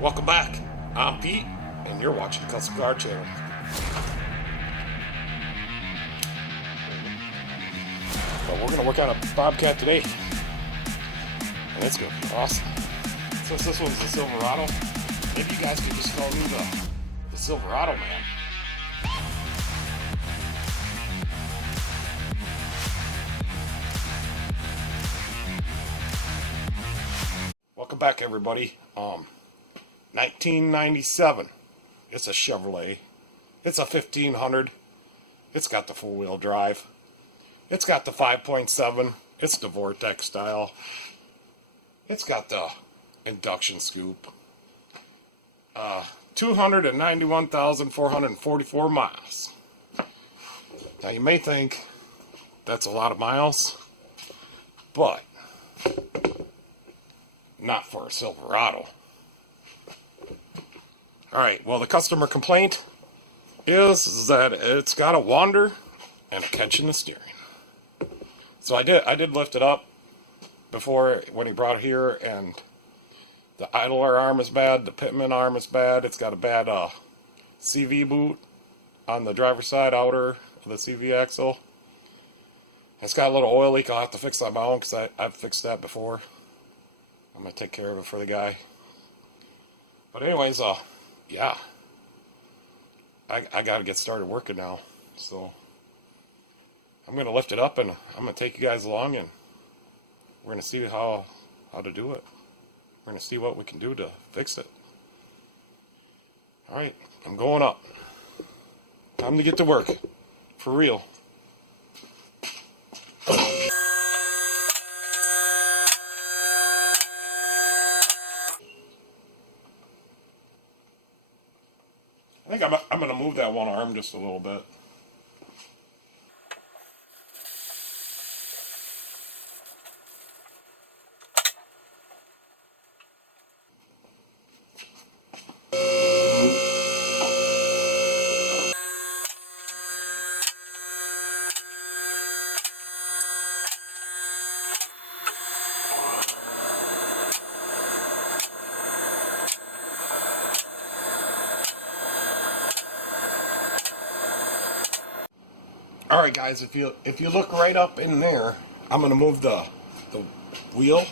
Welcome back. I'm Pete, and you're watching the Custom Car Channel. But we're going to work on a Bobcat today, and it's going to be awesome. Since this one's the Silverado, maybe you guys could just call me the Silverado man. Welcome back, everybody. 1997. It's a Chevrolet. It's a 1500. It's got the four-wheel drive. It's got the 5.7. It's the Vortex style. It's got the induction scoop. 291,444 miles. Now you may think that's a lot of miles, but not for a Silverado. Alright, well, the customer complaint is that it's got a wander and a catch in the steering. So I did lift it up before when he brought it here, and the idler arm is bad, the Pitman arm is bad. It's got a bad CV boot on the driver's side outer of the CV axle. It's got a little oil leak. I'll have to fix that on my own because I've fixed that before. I'm going to take care of it for the guy. But anyways, yeah. I got to get started working now. So I'm going to lift it up and I'm going to take you guys along, and we're going to see how to do it. We're going to see what we can do to fix it. Alright, I'm going up. Time to get to work. For real. I think I'm going to move that one arm just a little bit. Alright guys, if you look right up in there, I'm going to move the wheel.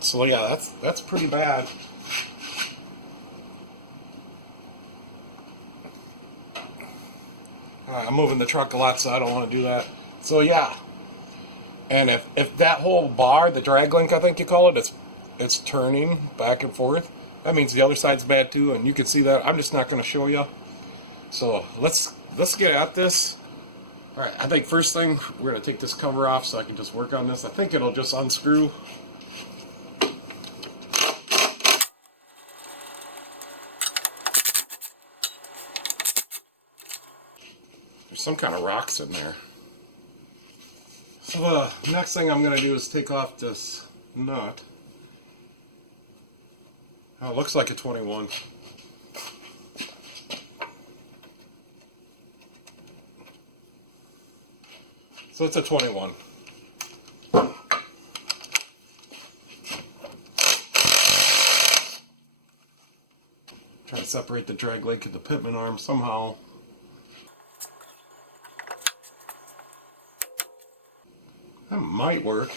So yeah, that's pretty bad. Alright, I'm moving the truck a lot, so I don't want to do that. So yeah, and if that whole bar, the drag link I think you call it, it's turning back and forth, that means the other side's bad too, and you can see that. I'm just not going to show you. So let's get at this. Alright, I think first thing, we're going to take this cover off so I can just work on this. I think it'll just unscrew. There's some kind of rocks in there. So the next thing I'm going to do is take off this nut. Oh, it looks like a 21. So it's a 21. Try to separate the drag link and the Pitman arm somehow. That might work.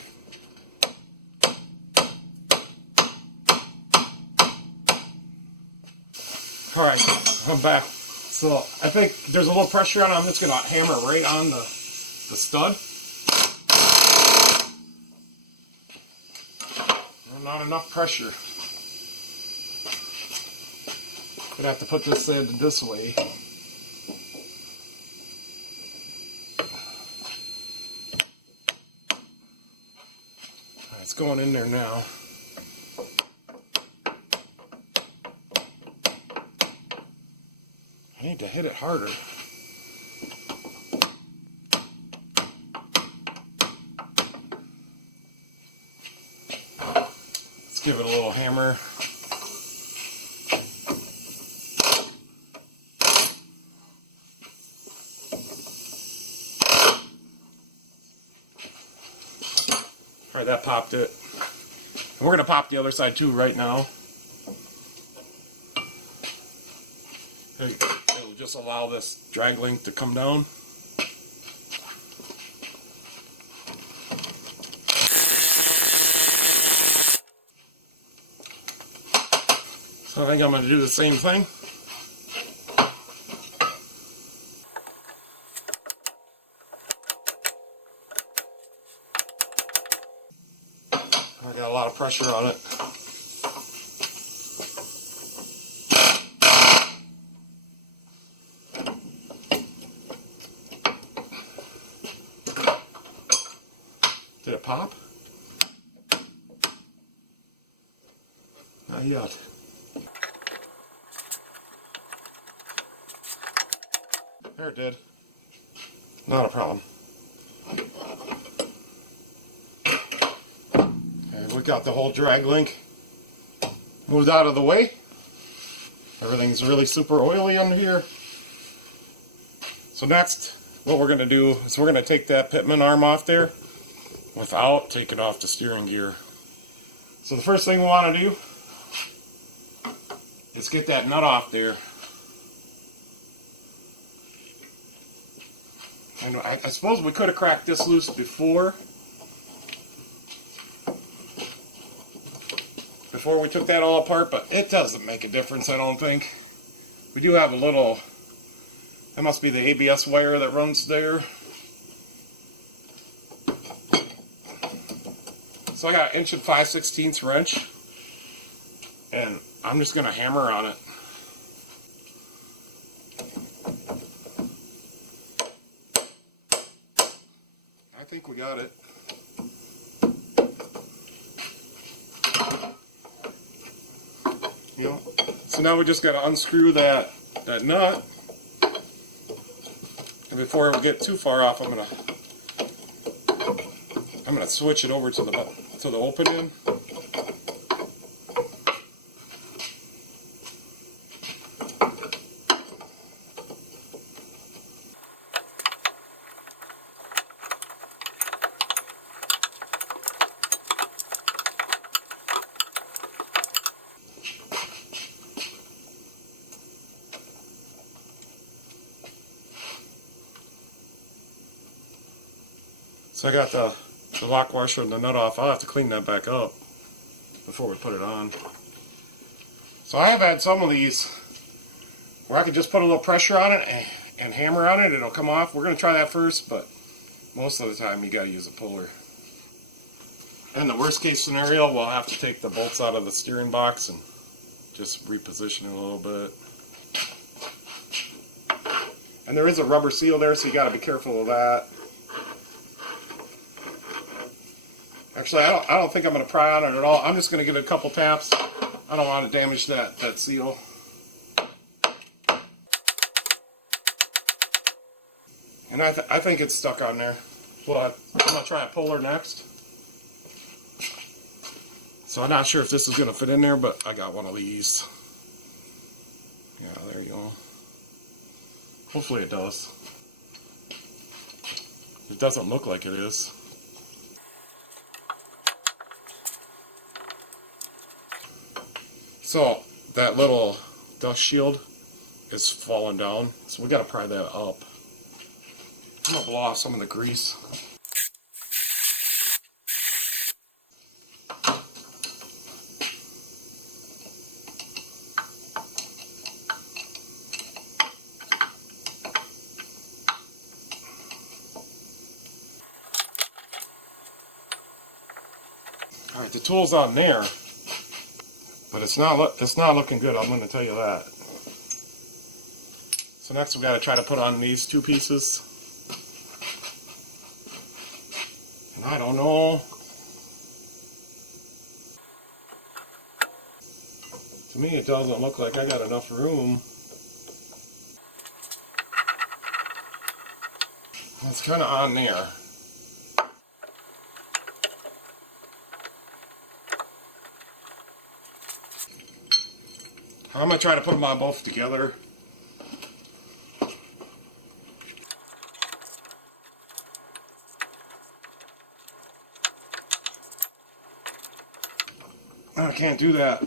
Alright, I'm back. So I think there's a little pressure on it. I'm just going to hammer right on the stud. Not enough pressure. Gonna have to put this in this way. Alright, it's going in there now. I need to hit it harder. Give it a little hammer. Alright, that popped it. And We're going to pop the other side too right now. It'll just allow this drag link to come down. So I think I'm going to do the same thing. I got a lot of pressure on it. Did it pop? Not yet. There it did. Not a problem. And we got the whole drag link moved out of the way. Everything's really super oily under here. So next, what we're going to do is we're going to take that Pitman arm off there without taking off the steering gear. So the first thing we want to do is get that nut off there. And I suppose we could have cracked this loose before we took that all apart, but it doesn't make a difference, I don't think. We do have a little, that must be the ABS wire that runs there. So I got an 1 5/16" wrench, and I'm just going to hammer on it. I think we got it. You know, so now we just got to unscrew that nut. And before we get too far off, I'm gonna switch it over to the open end. So I got the lock washer and the nut off. I'll have to clean that back up before we put it on. So I have had some of these where I could just put a little pressure on it and hammer on it. It'll come off. We're going to try that first, but most of the time you got to use a puller. In the worst case scenario, we'll have to take the bolts out of the steering box and just reposition it a little bit. And there is a rubber seal there, so you got to be careful of that. Actually, I don't think I'm going to pry on it at all. I'm just going to give it a couple taps. I don't want to damage that seal. And I think it's stuck on there. Well, I'm going to try a puller next. So I'm not sure if this is going to fit in there, but I got one of these. Yeah, there you go. Hopefully it does. It doesn't look like it is. So that little dust shield is falling down, so we got to pry that up. I'm going to blow off some of the grease. Alright, the tool's on there. But it's not looking good, I'm going to tell you that. So next we got to try to put on these two pieces. And I don't know. To me it doesn't look like I got enough room. It's kind of on there. I'm going to try to put them on both together. I can't do that.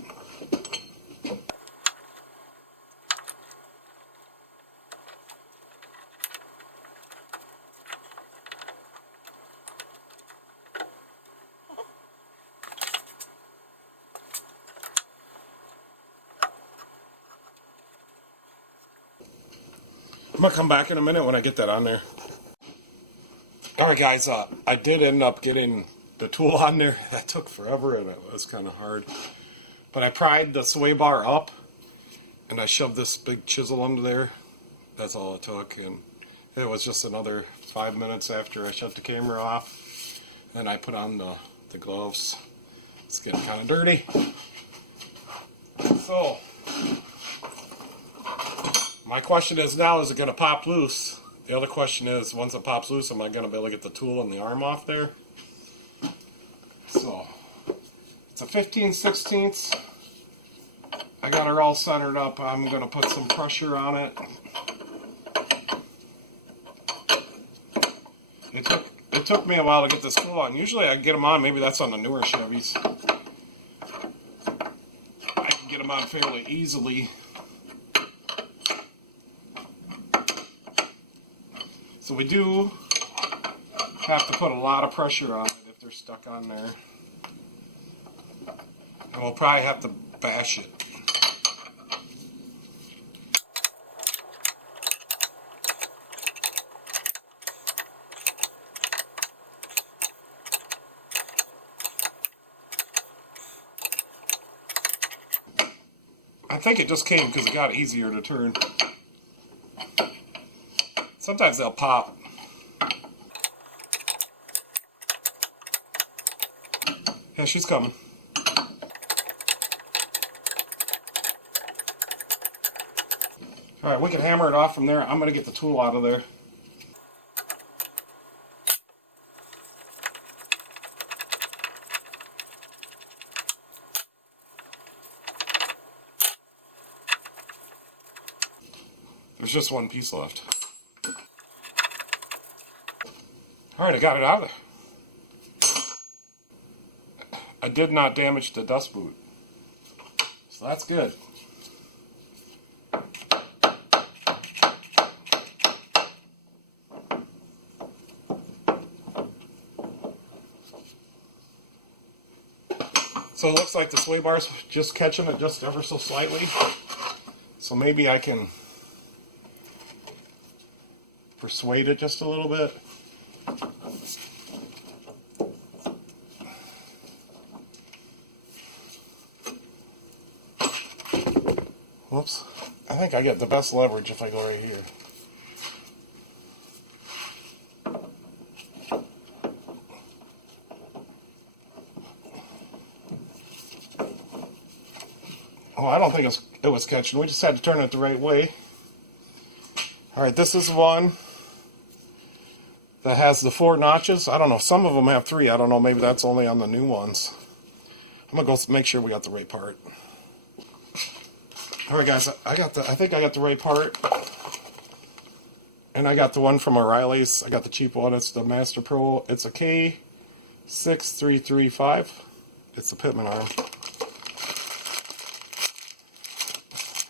I'm gonna come back in a minute when I get that on there. Alright guys, I did end up getting the tool on there. That took forever and it was kind of hard. But I pried the sway bar up and I shoved this big chisel under there. That's all it took, and it was just another 5 minutes after I shut the camera off. And I put on the gloves. It's getting kind of dirty. So, my question is now, is it going to pop loose? The other question is, once it pops loose, am I going to be able to get the tool and the arm off there? So, it's a 15/16. I got her all centered up. I'm going to put some pressure on it. It took me a while to get this tool on. Usually I can get them on, maybe that's on the newer Chevys. I can get them on fairly easily. So we do have to put a lot of pressure on it if they're stuck on there. And we'll probably have to bash it. I think it just came because it got easier to turn. Sometimes they'll pop. Yeah, she's coming. Alright, we can hammer it off from there. I'm going to get the tool out of there. There's just one piece left. Alright, I got it out of there. I did not damage the dust boot. So that's good. So it looks like the sway bar's just catching it just ever so slightly. So maybe I can persuade it just a little bit. Whoops. I think I get the best leverage if I go right here. Oh, I don't think it was catching. We just had to turn it the right way. Alright, this is one that has the 4 notches. I don't know, some of them have 3. I don't know, maybe that's only on the new ones. I'm gonna go make sure we got the right part. Alright guys, I think I got the right part. And I got the one from O'Reilly's. I got the cheap one. It's the Master Pro. It's a K6335. It's the Pitman arm.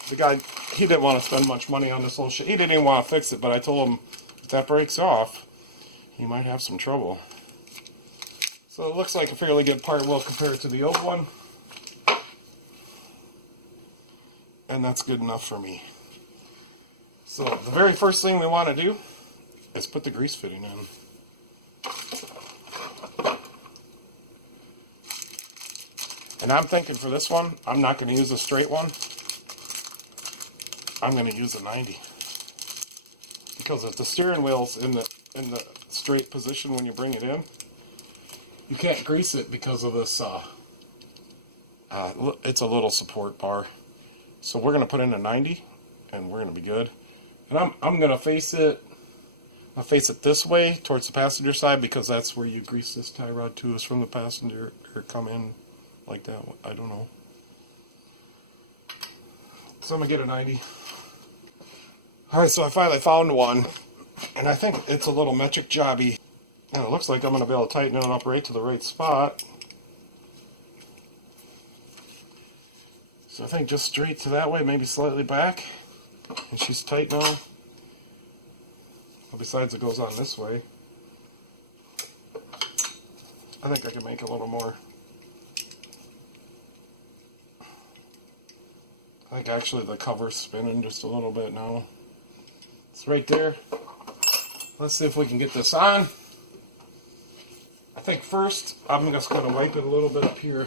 The guy, he didn't want to spend much money on this little shit. He didn't even want to fix it, but I told him if that breaks off, he might have some trouble. So it looks like a fairly good part will compare it to the old one. And that's good enough for me. So the very first thing we want to do is put the grease fitting in. And I'm thinking for this one, I'm not going to use a straight one. I'm going to use a 90. Because if the steering wheel's in the straight position when you bring it in, you can't grease it because of this, it's a little support bar. So we're going to put in a 90, and we're going to be good. And I'm going to face it, I'll face it this way towards the passenger side because that's where you grease this tie rod to, is from the passenger, or come in like that. I don't know. So I'm going to get a 90. Alright, so I finally found one, and I think it's a little metric jobby. And it looks like I'm going to be able to tighten it up right to the right spot. So I think just straight to that way, maybe slightly back. And she's tight now. Well, besides it goes on this way. I think I can make a little more. I think actually the cover's spinning just a little bit now. It's right there. Let's see if we can get this on. I think first I'm just going to wipe it a little bit up here.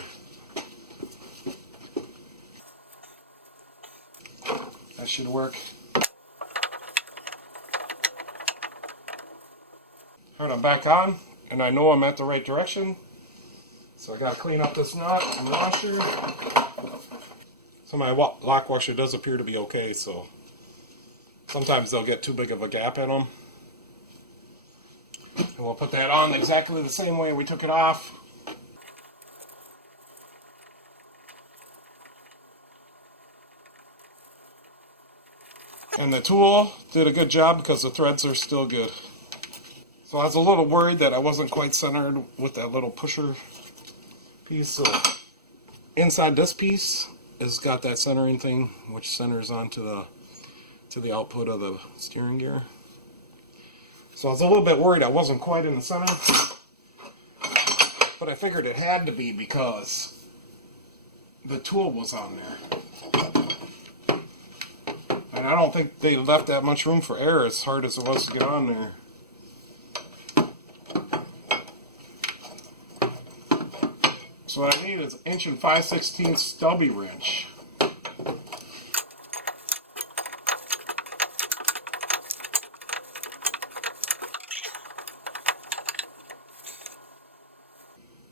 That should work. Alright, I'm back on, and I know I'm at the right direction. So I got to clean up this nut and washer. So my lock washer does appear to be okay, so sometimes they'll get too big of a gap in them. And we'll put that on exactly the same way we took it off. And the tool did a good job because the threads are still good. So I was a little worried that I wasn't quite centered with that little pusher piece. So inside this piece has got that centering thing, which centers onto the output of the steering gear. So I was a little bit worried I wasn't quite in the center, but I figured it had to be because the tool was on there. And I don't think they left that much room for error as hard as it was to get on there. So what I need is an 1 5/16" stubby wrench.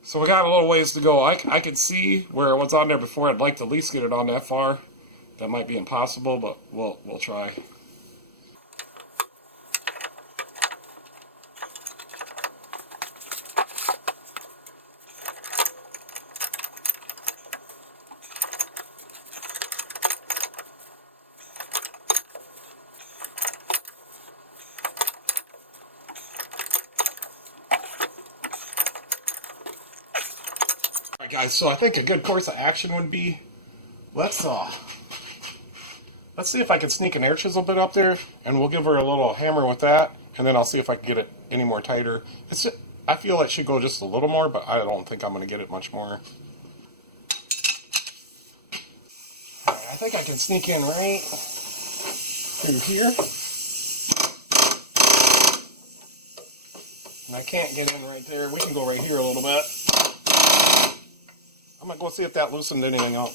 So we got a little ways to go. I could see where it was on there before. I'd like to at least get it on that far. That might be impossible, but we'll try. Alright guys, so I think a good course of action would be, let's see if I can sneak an air chisel bit up there, and we'll give her a little hammer with that, and then I'll see if I can get it any more tighter. It's just, I feel it should go just a little more, but I don't think I'm going to get it much more. Alright, I think I can sneak in right through here. And I can't get in right there. We can go right here a little bit. I'm going to go see if that loosened anything up.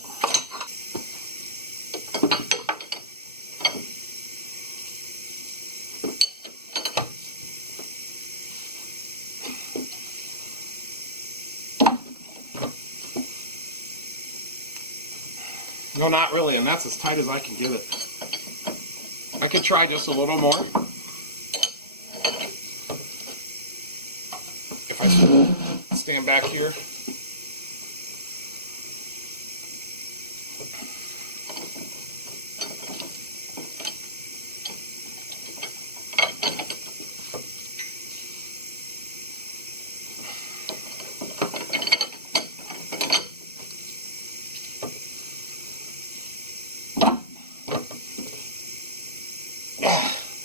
No, not really, and that's as tight as I can get it. I could try just a little more. If I stand back here.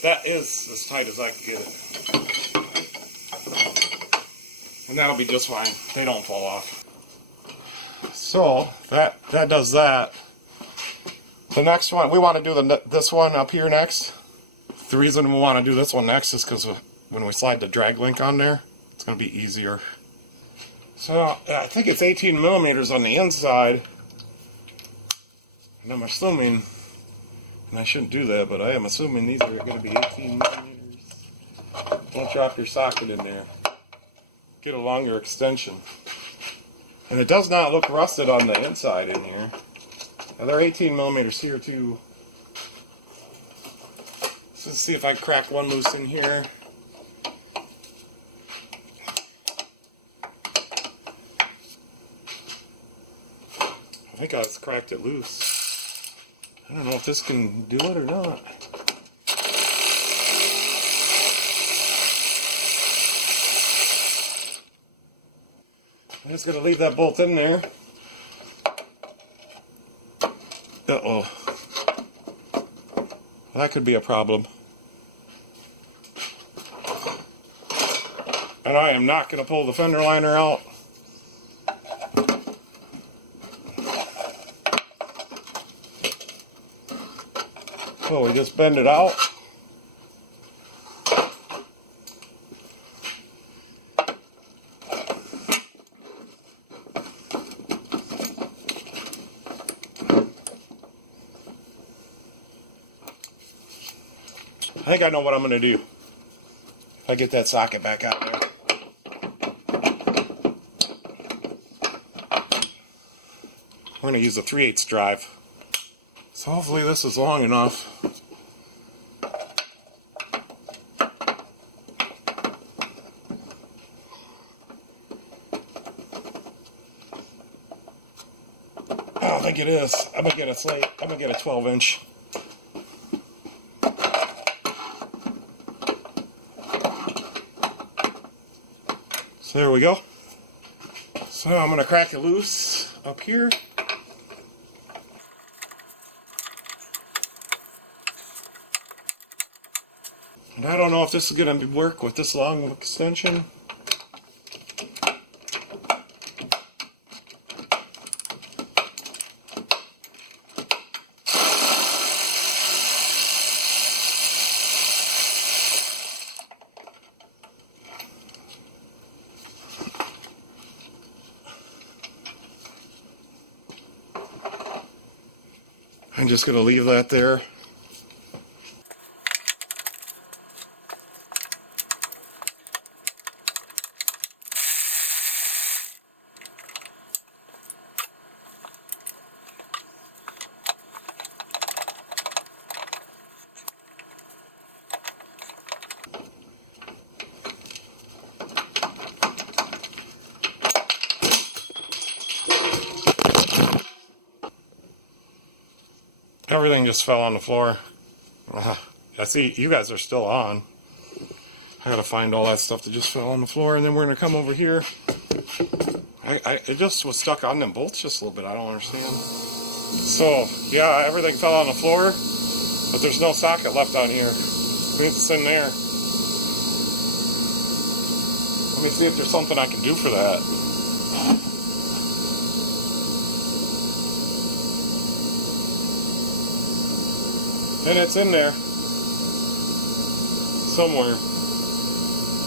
That is as tight as I can get it. And that'll be just fine. They don't fall off. So, that does that. The next one, we want to do this one up here next. The reason we want to do this one next is because when we slide the drag link on there, it's going to be easier. So, I think it's 18 millimeters on the inside. And I'm assuming, and I shouldn't do that, but I am assuming these are going to be 18 millimeters. Don't drop your socket in there. Get a longer extension. And it does not look rusted on the inside in here. Now they're 18 millimeters here too. So let's see if I can crack one loose in here. I think I just cracked it loose. I don't know if this can do it or not. I'm just going to leave that bolt in there. Uh-oh. That could be a problem. And I am not going to pull the fender liner out. So we just bend it out. I think I know what I'm going to do. If I get that socket back out there. We're going to use a 3/8 drive. So hopefully this is long enough. I don't think it is. I'm going to get a slate. I'm going to get a 12-inch. So there we go. So I'm going to crack it loose up here. And I don't know if this is going to work with this long extension. I'm just going to leave that there. Everything just fell on the floor. I see you guys are still on. I gotta find all that stuff that just fell on the floor, and then we're gonna come over here. It just was stuck on them bolts just a little bit. I don't understand. So yeah, everything fell on the floor, but there's no socket left on here. It means it's in there. Let me see if there's something I can do for that. And it's in there somewhere.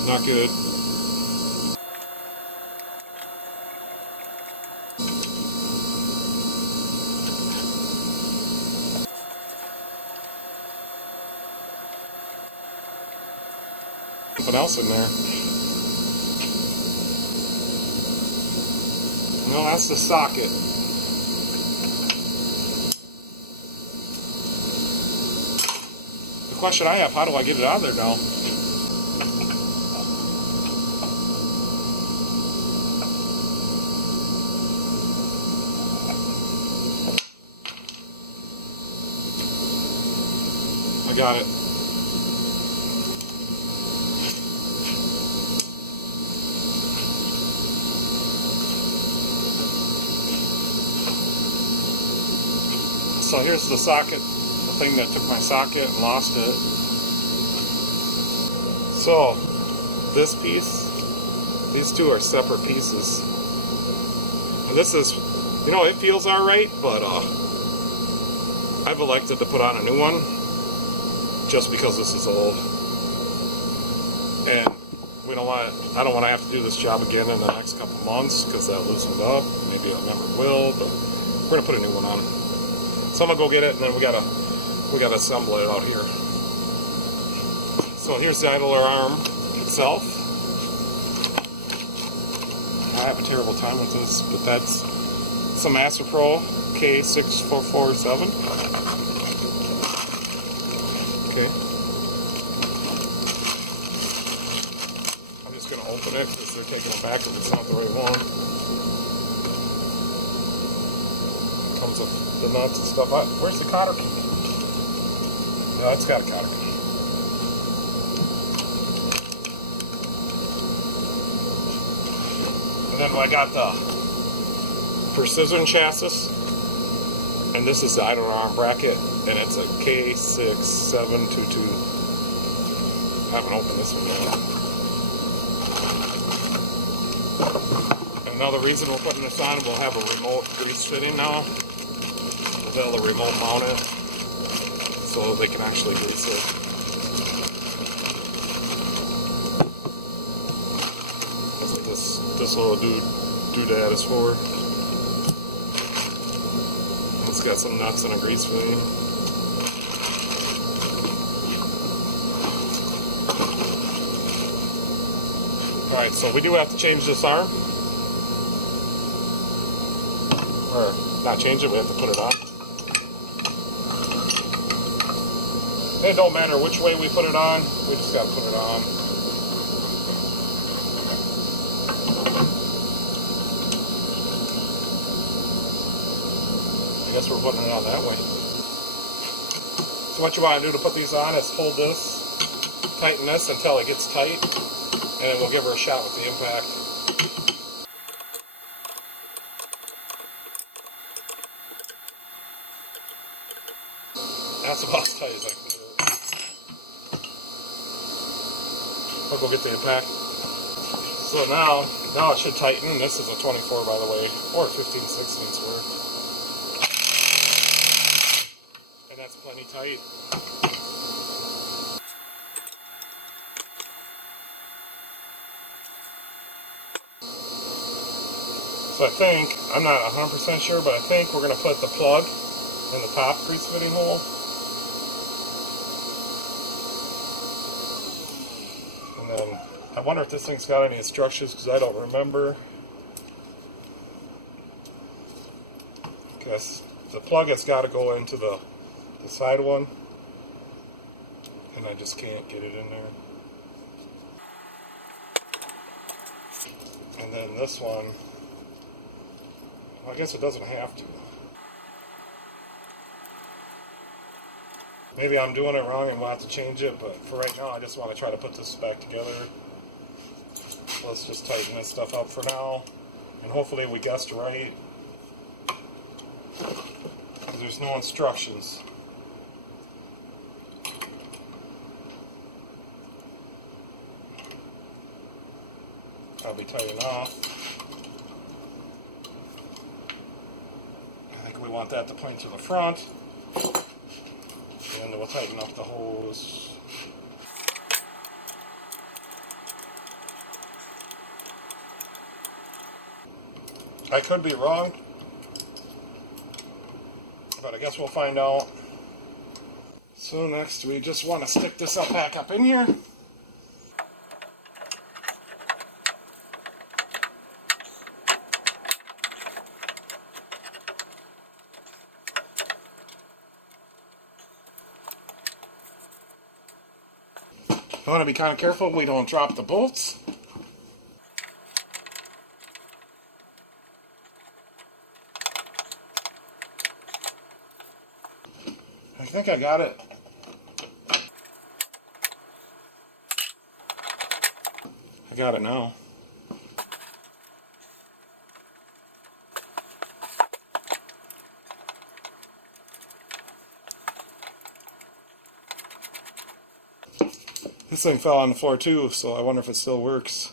Not good. Something else in there. No, that's the socket. The question I have, how do I get it out of there now? I got it. So here's the socket. Thing that took my socket and lost it. So this piece, these two are separate pieces. And this is, you know, it feels alright, but I've elected to put on a new one just because this is old. And we don't want, I don't want to have to do this job again in the next couple months because that loosened up. Maybe I never will, but we're gonna put a new one on. So I'm gonna go get it, and then we gotta assemble it out here. So here's the idler arm itself. I have a terrible time with this, but that's some Master Pro K6447. Okay. I'm just going to open it because they're taking it back if it's not the right one. It comes with the nuts and stuff. Where's the cotter key? No, it's got a cotter key. And then I got the precision chassis, And this is the idler arm bracket, and it's a K6722. I haven't opened this one yet. Another reason we're putting this on, we'll have a remote grease fitting now. We'll be able to remote mount it so they can actually grease it. That's what this little doodad is for. It's got some nuts and a grease fitting. Alright, so we do have to change this arm. Or not change it, we have to put it on. It don't matter which way we put it on, we just gotta put it on. I guess we're putting it on that way. So what you want to do to put these on is hold this, tighten this until it gets tight, and then we'll give her a shot with the impact. That's about as tight as I can get it. I'll go get the impact. So now it should tighten. This is a 24 by the way, or 15/16 worth. And that's plenty tight. So I think, I'm not 100% sure, but I think we're going to put the plug in the top grease fitting hole. And then, I wonder if this thing's got any instructions, because I don't remember. Because the plug has got to go into the side one, and I just can't get it in there. And then this one, well, I guess it doesn't have to. Maybe I'm doing it wrong and we'll have to change it, but for right now I just want to try to put this back together. Let's just tighten this stuff up for now, and hopefully we guessed right, because there's no instructions. I'll be tightening off. I think we want that to point to the front, and then we'll tighten up the hose. I could be wrong, but I guess we'll find out. So next we just want to stick this up back up in here. I want to be kind of careful we don't drop the bolts. I think I got it. I got it now. This thing fell on the floor too, so I wonder if it still works.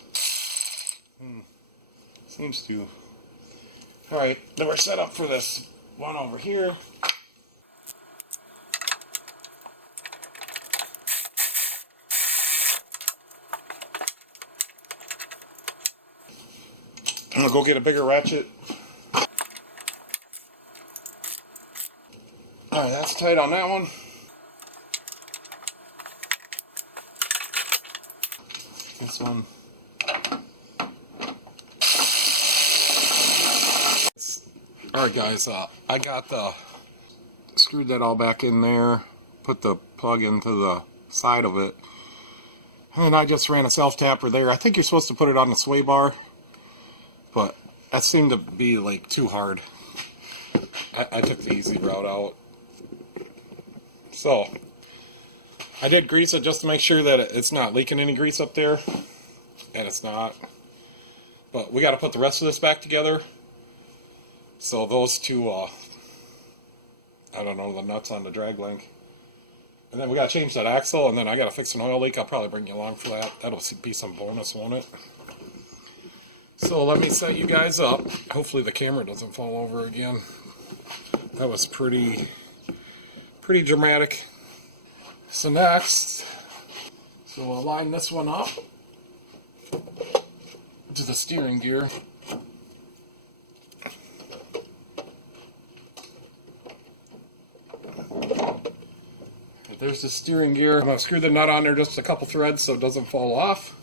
Seems to. Alright, then we're set up for this one over here. I'm gonna go get a bigger ratchet. Alright, that's tight on that one. This one. Alright guys, I got screwed that all back in there, put the plug into the side of it, and I just ran a self-tapper there. I think you're supposed to put it on the sway bar, but that seemed to be like too hard. I took the easy route out. So I did grease it just to make sure that it's not leaking any grease up there, and it's not. But we got to put the rest of this back together, so those two I don't know, the nuts on the drag link. And then we got to change that axle, and then I got to fix an oil leak. I'll probably bring you along for that. That'll be some bonus, won't it? So let me set you guys up. Hopefully the camera doesn't fall over again. That was pretty dramatic. So next, so we'll line this one up to the steering gear. There's the steering gear. I'm going to screw the nut on there just a couple threads so it doesn't fall off.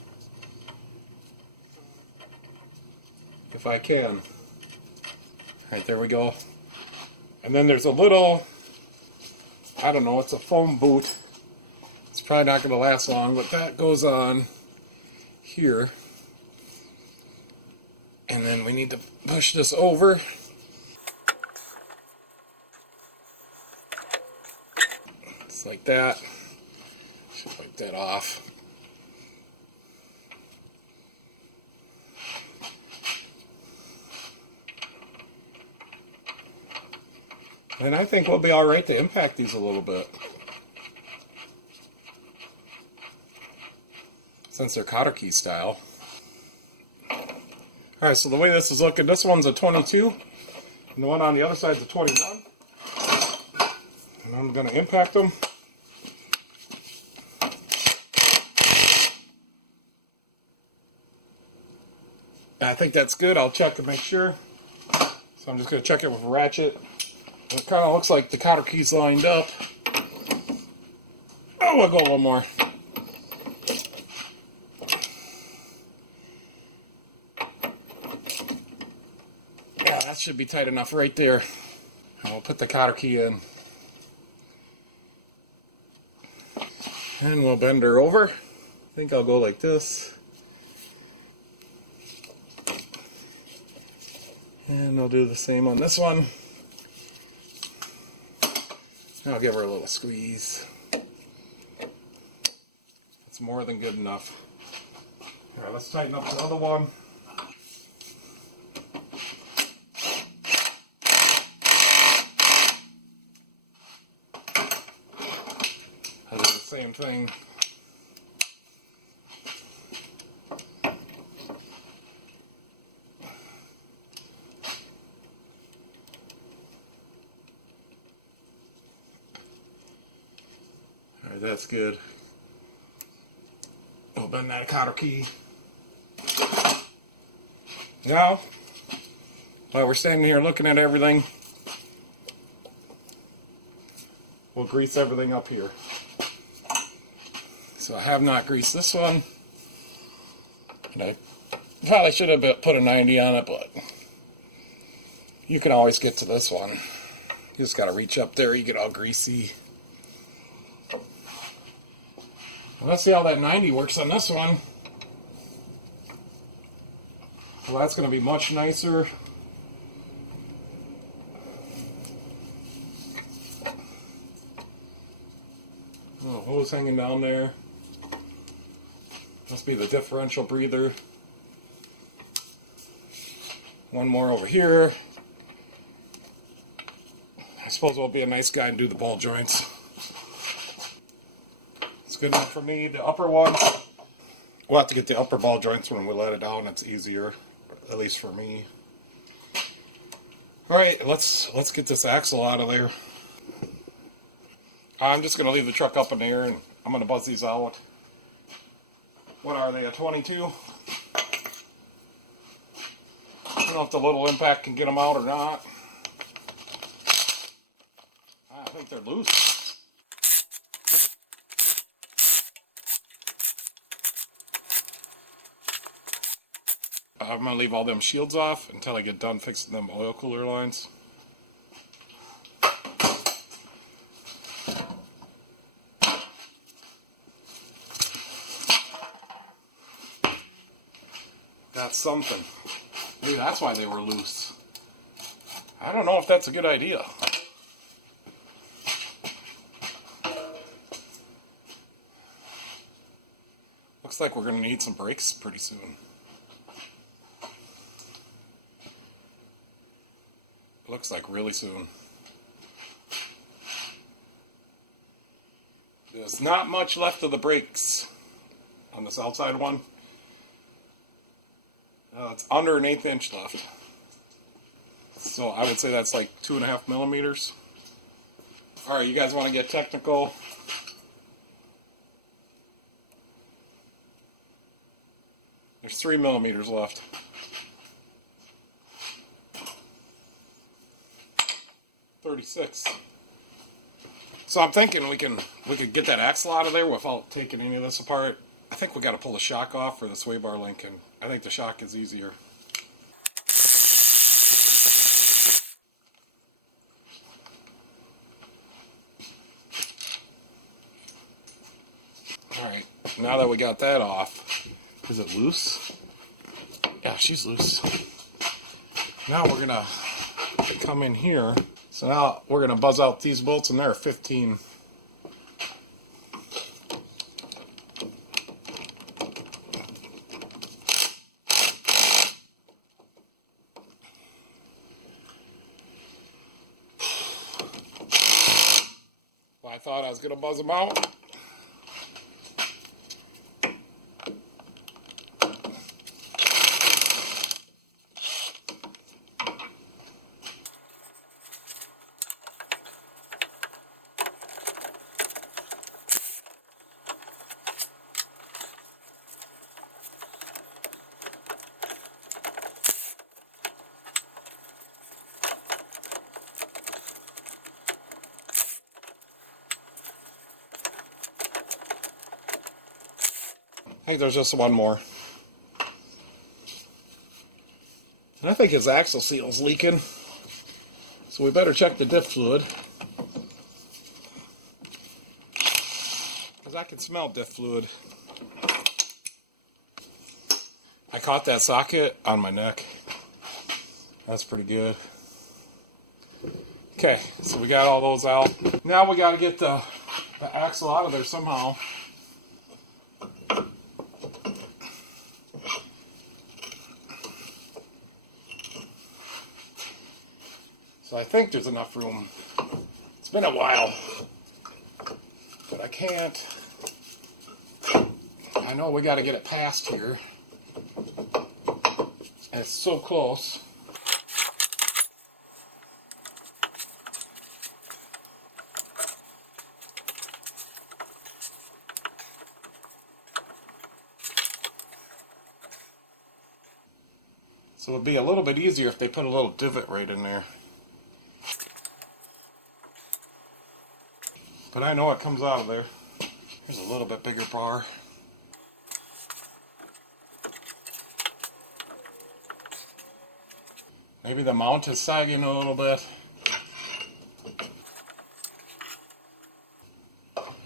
If I can. Alright, there we go. And then there's a little, I don't know, it's a foam boot. It's probably not going to last long, but that goes on here. And then we need to push this over. Just like that. Should wipe that off. And I think we'll be alright to impact these a little bit. Since they're cotter key style. Alright, so the way this is looking, this one's a 22. And the one on the other side's a 21. And I'm going to impact them. I think that's good. I'll check to make sure. So I'm just going to check it with a ratchet. It kind of looks like the cotter key's lined up. Oh, we'll go a little more. Yeah, that should be tight enough right there. And we'll put the cotter key in. And we'll bend her over. I think I'll go like this. And I'll do the same on this one. I'll give her a little squeeze. That's more than good enough. Alright, let's tighten up the other one. I'll do the same thing. Alright, that's good. We'll bend that cotter key. Now, while we're standing here looking at everything, we'll grease everything up here. So I have not greased this one. And I probably should have put a 90 on it, but you can always get to this one. You just gotta reach up there, you get all greasy. Well, let's see how that 90 works on this one. Well, that's going to be much nicer. Oh, hose hanging down there. Must be the differential breather. One more over here. I suppose we'll be a nice guy and do the ball joints. Good enough for me. The upper one, we'll have to get the upper ball joints when we let it down. It's easier, at least for me. All right, let's get this axle out of there. I'm just gonna leave the truck up in the air and I'm gonna buzz these out. What are they? A 22? I don't know if the little impact can get them out or not. I think they're loose. I'm going to leave all them shields off until I get done fixing them oil cooler lines. That's something. Maybe that's why they were loose. I don't know if that's a good idea. Looks like we're going to need some brakes pretty soon. Looks like really soon. There's not much left of the brakes on this outside one. It's under an 1/8 inch left. So I would say that's like 2.5 millimeters. Alright, you guys want to get technical? There's 3 millimeters left. 36. So I'm thinking we could get that axle out of there without taking any of this apart. I think we got to pull the shock off for the sway bar link, and I think the shock is easier. Alright, now that we got that off, is it loose? Yeah, she's loose. Now we're gonna come in here. So now we're gonna buzz out these bolts, and they're 15. Well, I thought I was gonna buzz them out. I think there's just one more. And I think his axle seal's leaking. So we better check the diff fluid. Because I can smell diff fluid. I caught that socket on my neck. That's pretty good. Okay, so we got all those out. Now we got to get the axle out of there somehow. So I think there's enough room. It's been a while, but I can't. I know we got to get it past here. And it's so close. So it'd be a little bit easier if they put a little divot right in there. But I know it comes out of there. Here's a little bit bigger bar. Maybe the mount is sagging a little bit.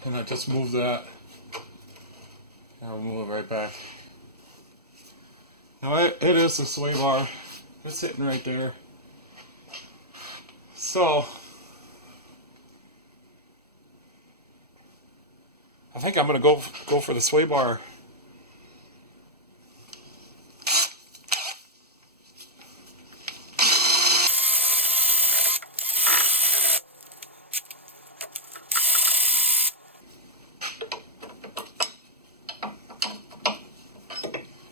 And I just move that. And I'll move it right back. Now it is the sway bar. It's sitting right there. So I think I'm gonna go for the sway bar.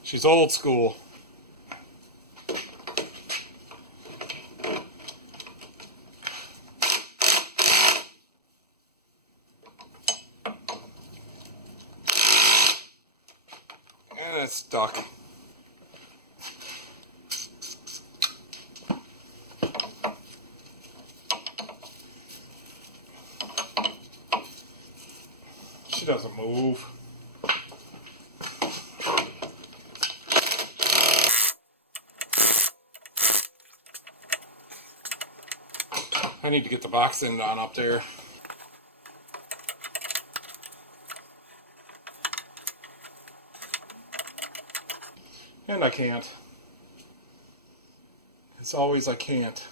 She's old school. And it's stuck. She doesn't move. I need to get the box end on up there. And I can't. It's always I can't.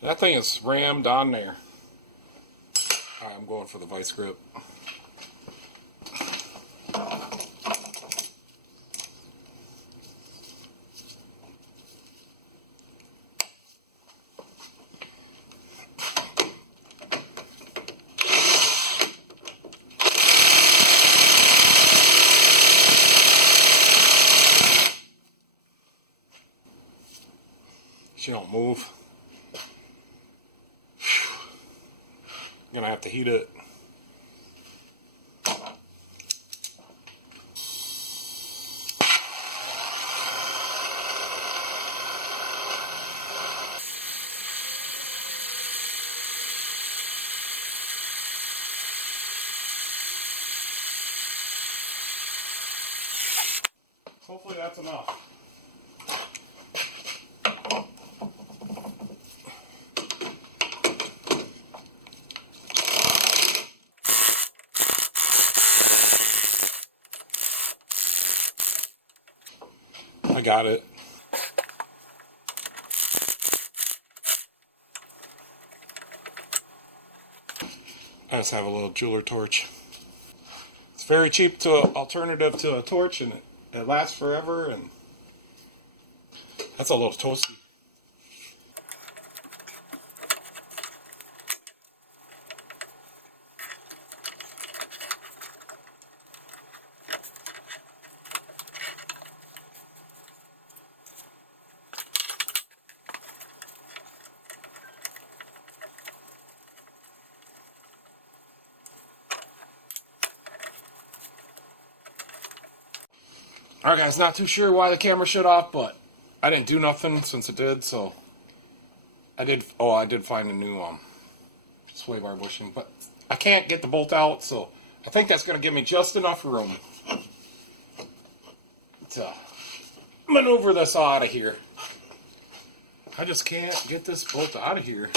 That thing is rammed on there. Alright, I'm going for the vice grip. Gonna have to heat it. Hopefully that's enough. I got it. I just have a little jeweler torch. It's very cheap to alternative to a torch, and it lasts forever, and that's a little toasty. Alright guys, not too sure why the camera shut off, but I didn't do nothing since it did, so I did find a new sway bar bushing, but I can't get the bolt out, so I think that's going to give me just enough room to maneuver this out of here. I just can't get this bolt out of here.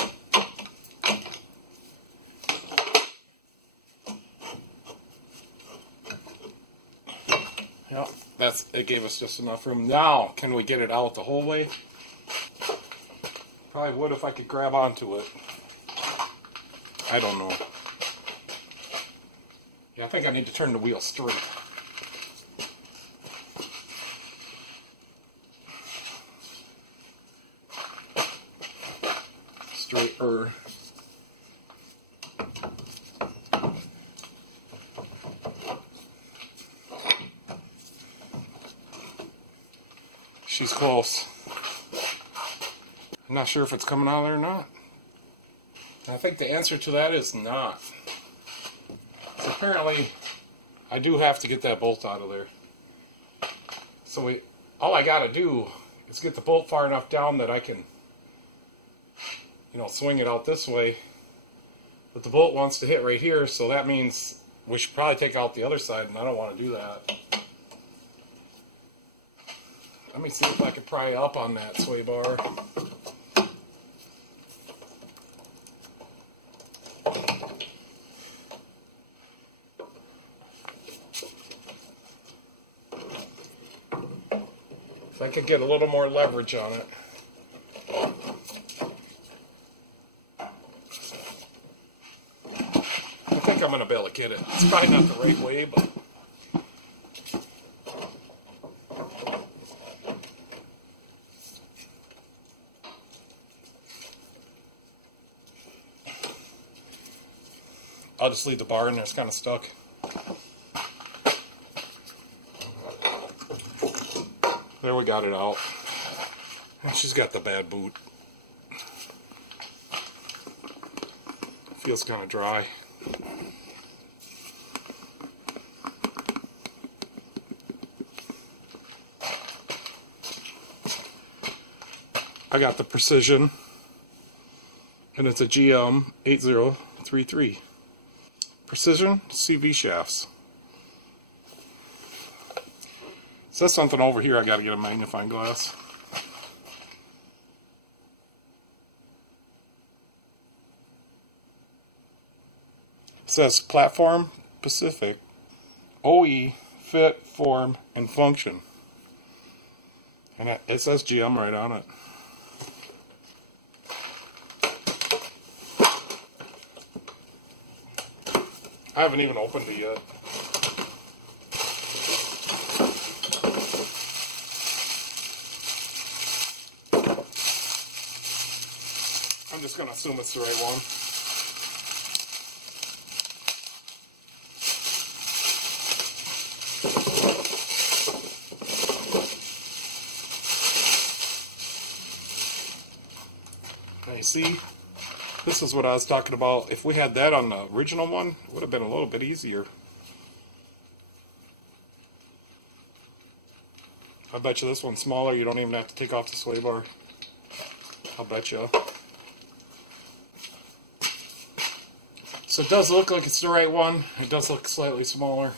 Yep, it gave us just enough room. Now, can we get it out the whole way? Probably would if I could grab onto it. I don't know. Yeah, I think I need to turn the wheel straight. Straighter. She's close. I'm not sure if it's coming out of there or not. I think the answer to that is not. So apparently, I do have to get that bolt out of there. So all I gotta do is get the bolt far enough down that I can, swing it out this way. But the bolt wants to hit right here, so that means we should probably take out the other side, and I don't want to do that. Let me see if I can pry up on that sway bar. If I could get a little more leverage on it. I think I'm going to be able to get it. It's probably not the right way, but... I'll just leave the bar in there, it's kind of stuck. There, we got it out. And she's got the bad boot. Feels kind of dry. I got the Precision, and it's a GM 8033. Precision CV shafts. Says something over here, I gotta get a magnifying glass. It says Platform Pacific, OE, Fit, Form, and Function. And it says GM right on it. I haven't even opened it yet. I'm just going to assume it's the right one. Now you see, This is what I was talking about. If we had that on the original one, it would have been a little bit easier. I bet you this one's smaller. You don't even have to take off the sway bar. I'll bet you. So it does look like it's the right one. It does look slightly smaller.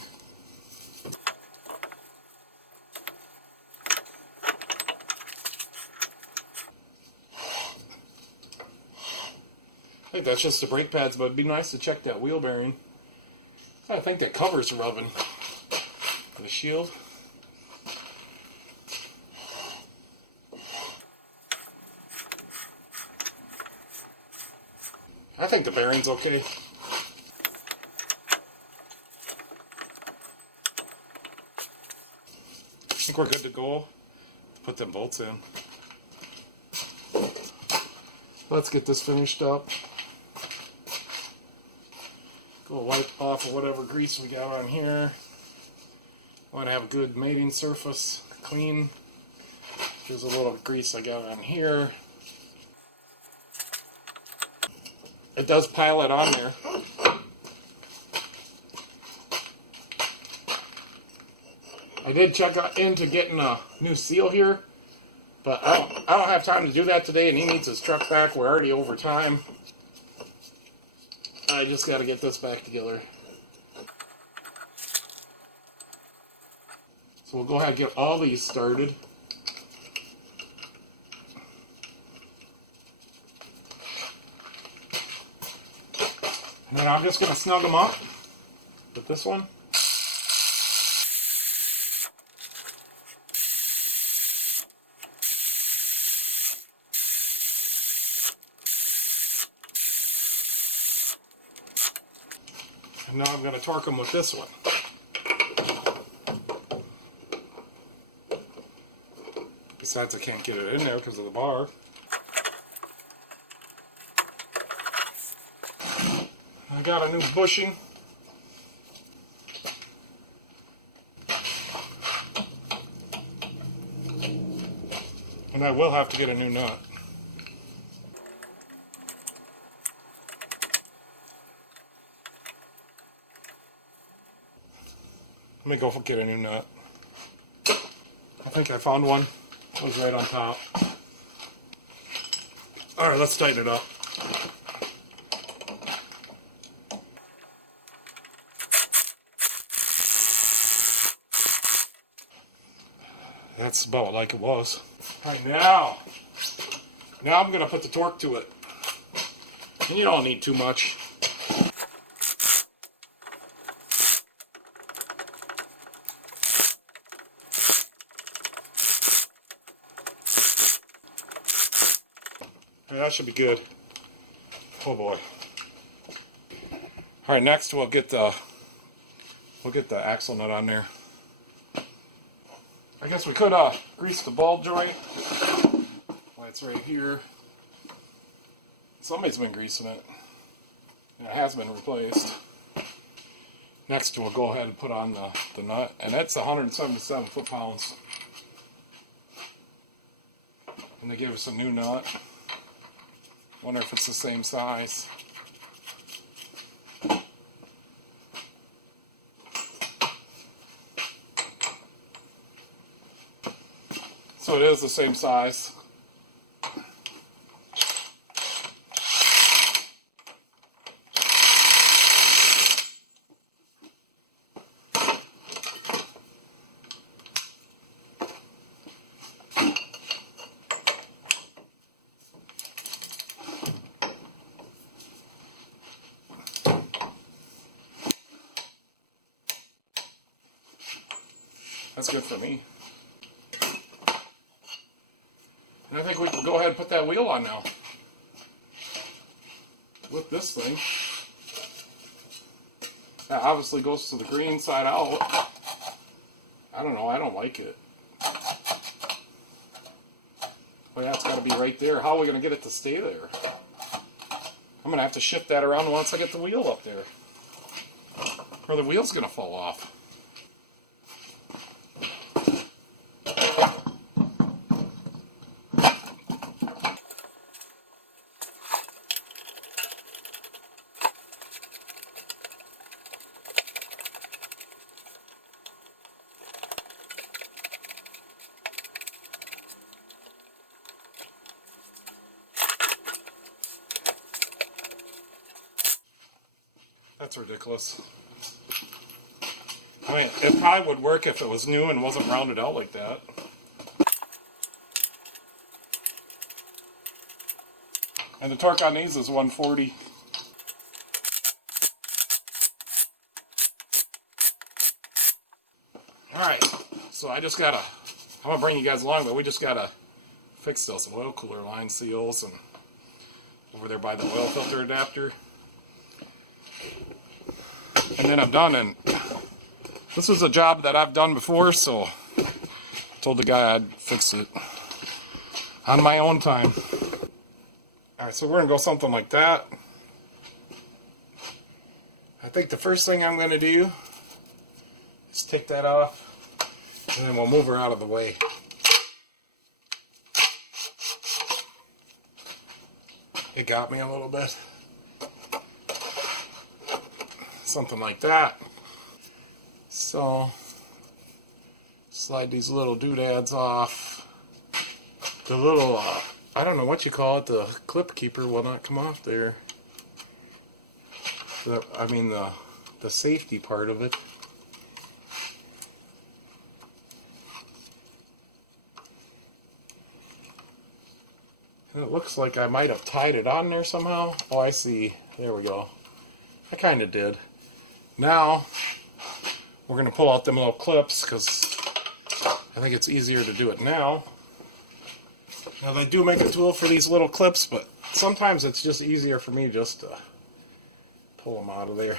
I think that's just the brake pads, but it'd be nice to check that wheel bearing. I think that cover's rubbing. The shield. I think the bearing's okay. I think we're good to go. Put them bolts in. Let's get this finished up. Go wipe off of whatever grease we got on here. I want to have a good mating surface, clean. There's a little grease I got on here. It does pile it on there. I did check into getting a new seal here, but I don't have time to do that today, and he needs his truck back. We're already over time. I just got to get this back together. So we'll go ahead and get all these started. And then I'm just going to snug them up with this one. And now I'm going to torque them with this one. Besides, I can't get it in there because of the bar. I got a new bushing. And I will have to get a new nut. Let me go get a new nut. I think I found one. It was right on top. Alright, let's tighten it up. That's about like it was. Alright, now I'm going to put the torque to it. And you don't need too much. That should be good. Oh boy. Alright, next we'll get the axle nut on there. I guess we could grease the ball joint. Well, it's right here. Somebody's been greasing it. And it has been replaced. Next we'll go ahead and put on the nut. And that's 177 foot-pounds. And they give us a new nut. Wonder if it's the same size. So it is the same size. That's good for me. And I think we can go ahead and put that wheel on now. With this thing. That obviously goes to the green side out. I don't know, I don't like it. Well, yeah, it's got to be right there. How are we going to get it to stay there? I'm going to have to shift that around once I get the wheel up there. Or the wheel's going to fall off. That's ridiculous. I mean, it probably would work if it was new and wasn't rounded out like that. And the torque on these is 140. Alright, so I just gotta, I'm gonna bring you guys along, but we just gotta fix those oil cooler line seals and over there by the oil filter adapter. And then I'm done, and this is a job that I've done before, so I told the guy I'd fix it on my own time. Alright, so we're gonna go something like that. I think the first thing I'm gonna do is take that off, and then we'll move her out of the way. It got me a little bit. Something like that. So, slide these little doodads off. The little, I don't know what you call it, the clip keeper will not come off there. The safety part of it. And it looks like I might have tied it on there somehow. Oh, I see. There we go. I kind of did. Now, we're going to pull out them little clips because I think it's easier to do it now. Now, they do make a tool for these little clips, but sometimes it's just easier for me just to pull them out of there.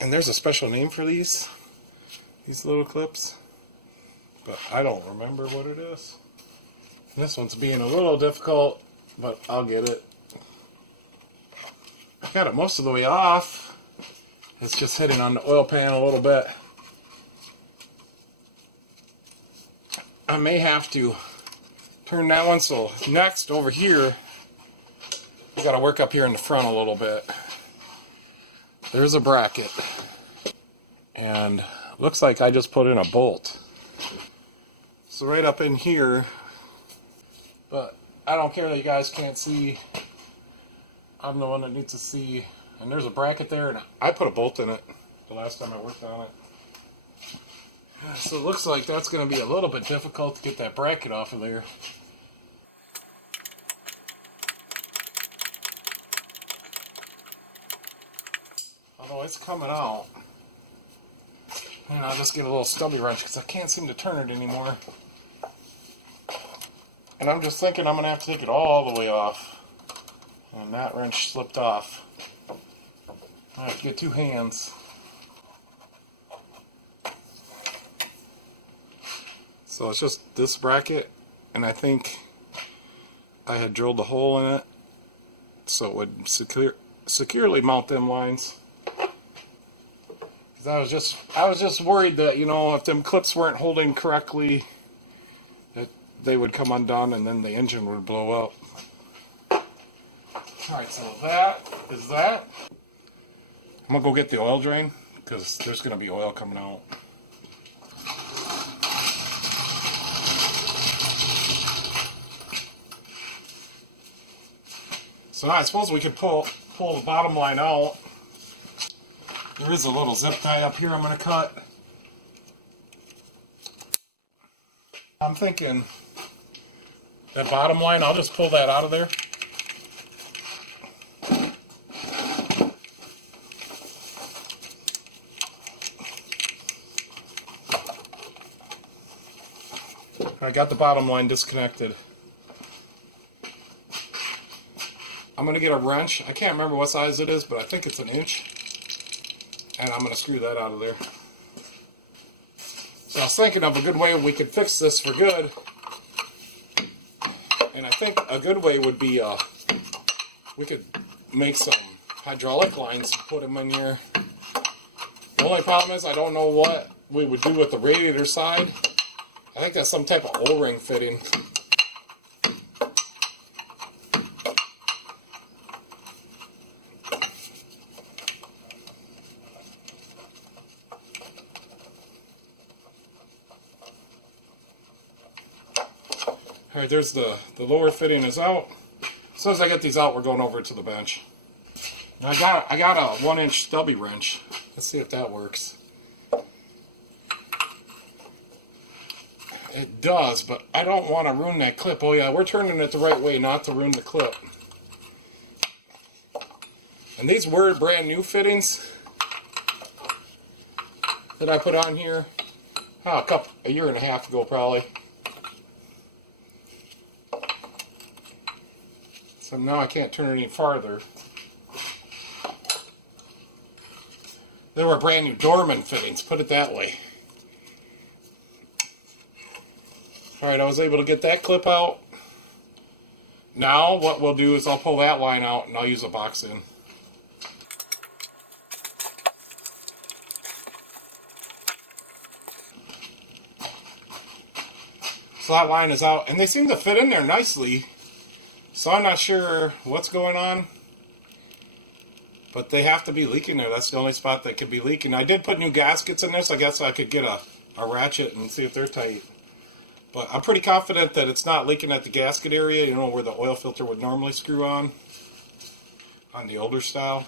And there's a special name for these little clips, but I don't remember what it is. And this one's being a little difficult, but I'll get it. I got it most of the way off. It's just hitting on the oil pan a little bit. I may have to turn that one, so next over here, we got to work up here in the front a little bit. There's a bracket, and looks like I just put in a bolt. So right up in here, but I don't care that you guys can't see. I'm the one that needs to see. And there's a bracket there, and I put a bolt in it the last time I worked on it. So it looks like that's going to be a little bit difficult to get that bracket off of there. Although it's coming out. And I'll just get a little stubby wrench because I can't seem to turn it anymore. And I'm just thinking I'm going to have to take it all the way off. And that wrench slipped off. I have to get two hands. So it's just this bracket, and I think I had drilled a hole in it so it would securely mount them lines. Because I was just worried that, you know, if them clips weren't holding correctly, that they would come undone and then the engine would blow up. Alright, so that is that. I'm going to go get the oil drain because there's going to be oil coming out. So now I suppose we could pull the bottom line out. There is a little zip tie up here I'm going to cut. I'm thinking that bottom line, I'll just pull that out of there. I got the bottom line disconnected. I'm going to get a wrench. I can't remember what size it is, but I think it's an inch. And I'm going to screw that out of there. So I was thinking of a good way we could fix this for good. And I think a good way would be we could make some hydraulic lines and put them in here. The only problem is I don't know what we would do with the radiator side. I think that's some type of O-ring fitting. Alright, there's the lower fitting is out. As soon as I get these out, we're going over to the bench. Now I got a 1-inch stubby wrench. Let's see if that works. It does, but I don't want to ruin that clip. Oh yeah, we're turning it the right way, not to ruin the clip. And these were brand new fittings that I put on here a year and a half ago probably. So now I can't turn it any farther. They were brand new doorman fittings, put it that way. Alright, I was able to get that clip out. Now what we'll do is I'll pull that line out and I'll use a box in. So that line is out, and they seem to fit in there nicely. So I'm not sure what's going on, but they have to be leaking there. That's the only spot that could be leaking. I did put new gaskets in there, so I guess I could get a ratchet and see if they're tight. But I'm pretty confident that it's not leaking at the gasket area, you know, where the oil filter would normally screw on the older style.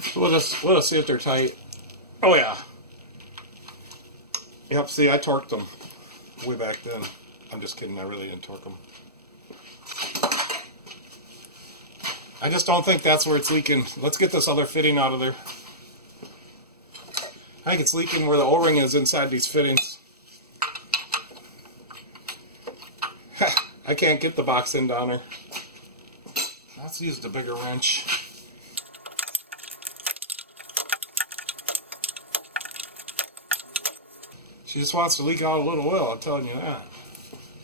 So we'll just see if they're tight. Oh yeah. Yep, see, I torqued them way back then. I'm just kidding, I really didn't torque them. I just don't think that's where it's leaking. Let's get this other fitting out of there. I think it's leaking where the O-ring is inside these fittings. I can't get the box in down there. Let's use the bigger wrench. She just wants to leak out a little oil, I'm telling you that.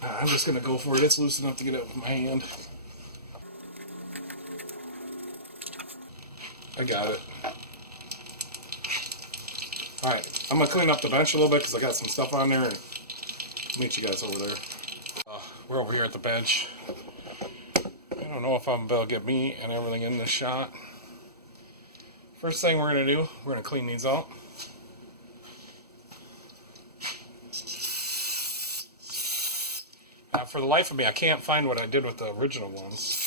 I'm just going to go for it. It's loose enough to get it with my hand. I got it. Alright, I'm going to clean up the bench a little bit because I got some stuff on there and meet you guys over there. We're over here at the bench. I don't know if I'm going to be able to get me and everything in this shot. First thing we're going to do, we're going to clean these out. For the life of me, I can't find what I did with the original ones.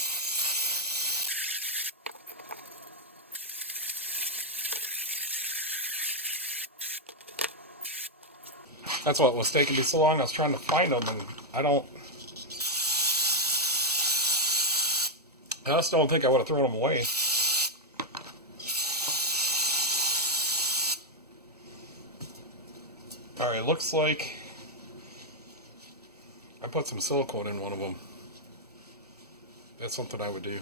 That's what was taking me so long. I was trying to find them, and I just don't think I would have thrown them away. Alright, it looks like I put some silicone in one of them. That's something I would do.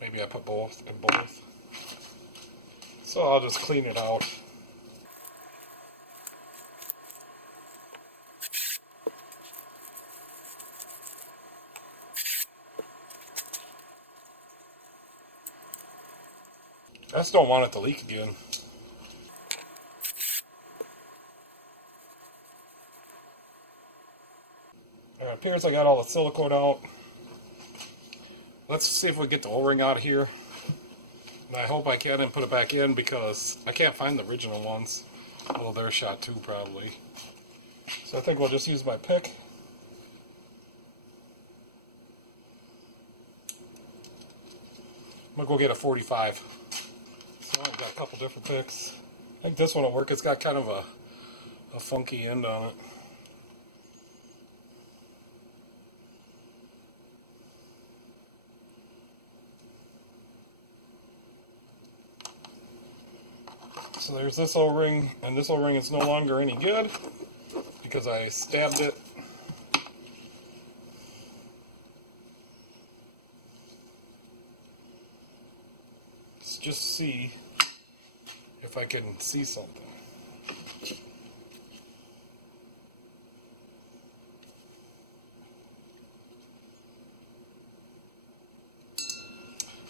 Maybe I put both in both. So I'll just clean it out. I just don't want it to leak again. It appears I got all the silicone out. Let's see if we get the O-ring out of here. And I hope I can and put it back in because I can't find the original ones. Well, they're shot too, probably. So I think we'll just use my pick. I'm going to go get a 45. So I've got a couple different picks. I think this one will work. It's got kind of a funky end on it. So there's this O-ring, and this O-ring is no longer any good because I stabbed it. Let's just see if I can see something.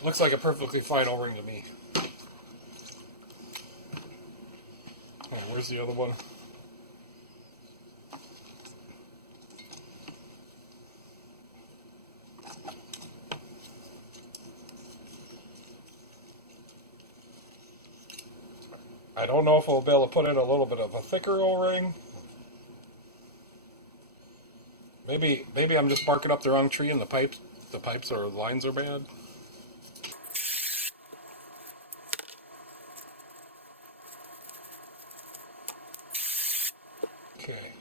Looks like a perfectly fine O-ring to me. Alright, where's the other one? I don't know if we'll be able to put in a little bit of a thicker O-ring. Maybe I'm just barking up the wrong tree and the pipes or lines are bad. Okay.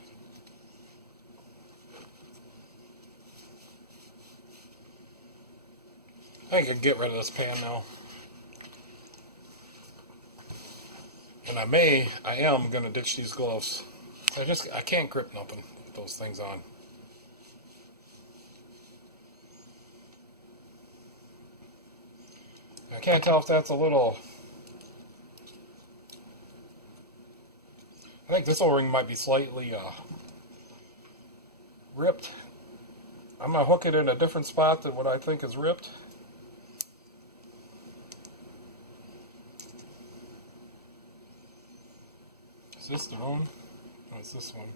I can get rid of this pan now. And I am gonna ditch these gloves. I can't grip nothing with those things on. I can't tell if that's a little. I think this O-ring might be slightly ripped. I'm gonna hook it in a different spot than what I think is ripped. Is this the one? No, it's this one.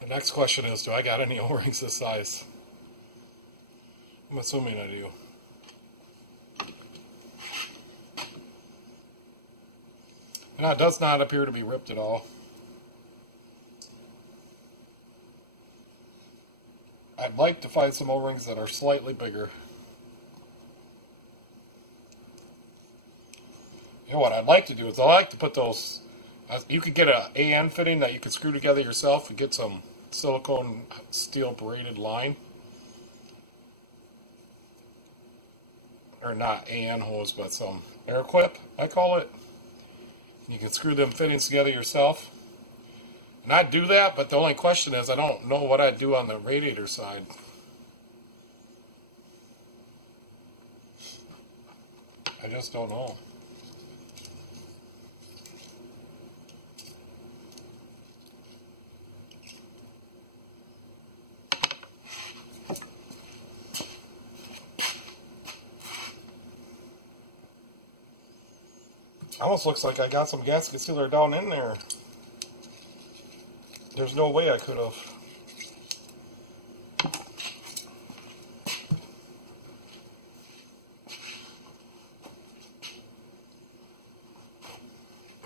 The next question is, do I got any O-rings this size? I'm assuming I do. And that does not appear to be ripped at all. I'd like to find some O-rings that are slightly bigger. You know what I'd like to do is I like to put those. You could get an AN fitting that you could screw together yourself and get some silicone steel braided line. Or not AN hose, but some air clip, I call it. You can screw them fittings together yourself. And I'd do that, but the only question is I don't know what I'd do on the radiator side. I just don't know. Almost looks like I got some gasket sealer down in there. There's no way I could have.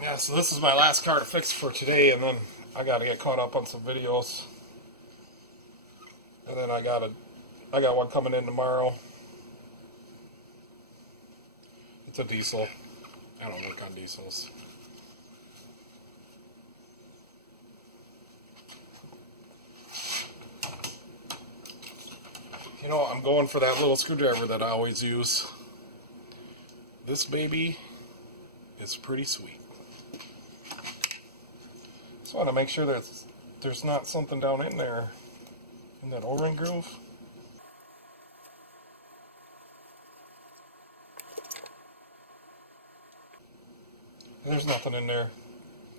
Yeah, so this is my last car to fix for today, and then I gotta get caught up on some videos. And then I got one coming in tomorrow. It's a diesel. I don't work on diesels. You know, I'm going for that little screwdriver that I always use. This baby is pretty sweet. Just want to make sure that there's not something down in there, in that O-ring groove. There's nothing in there.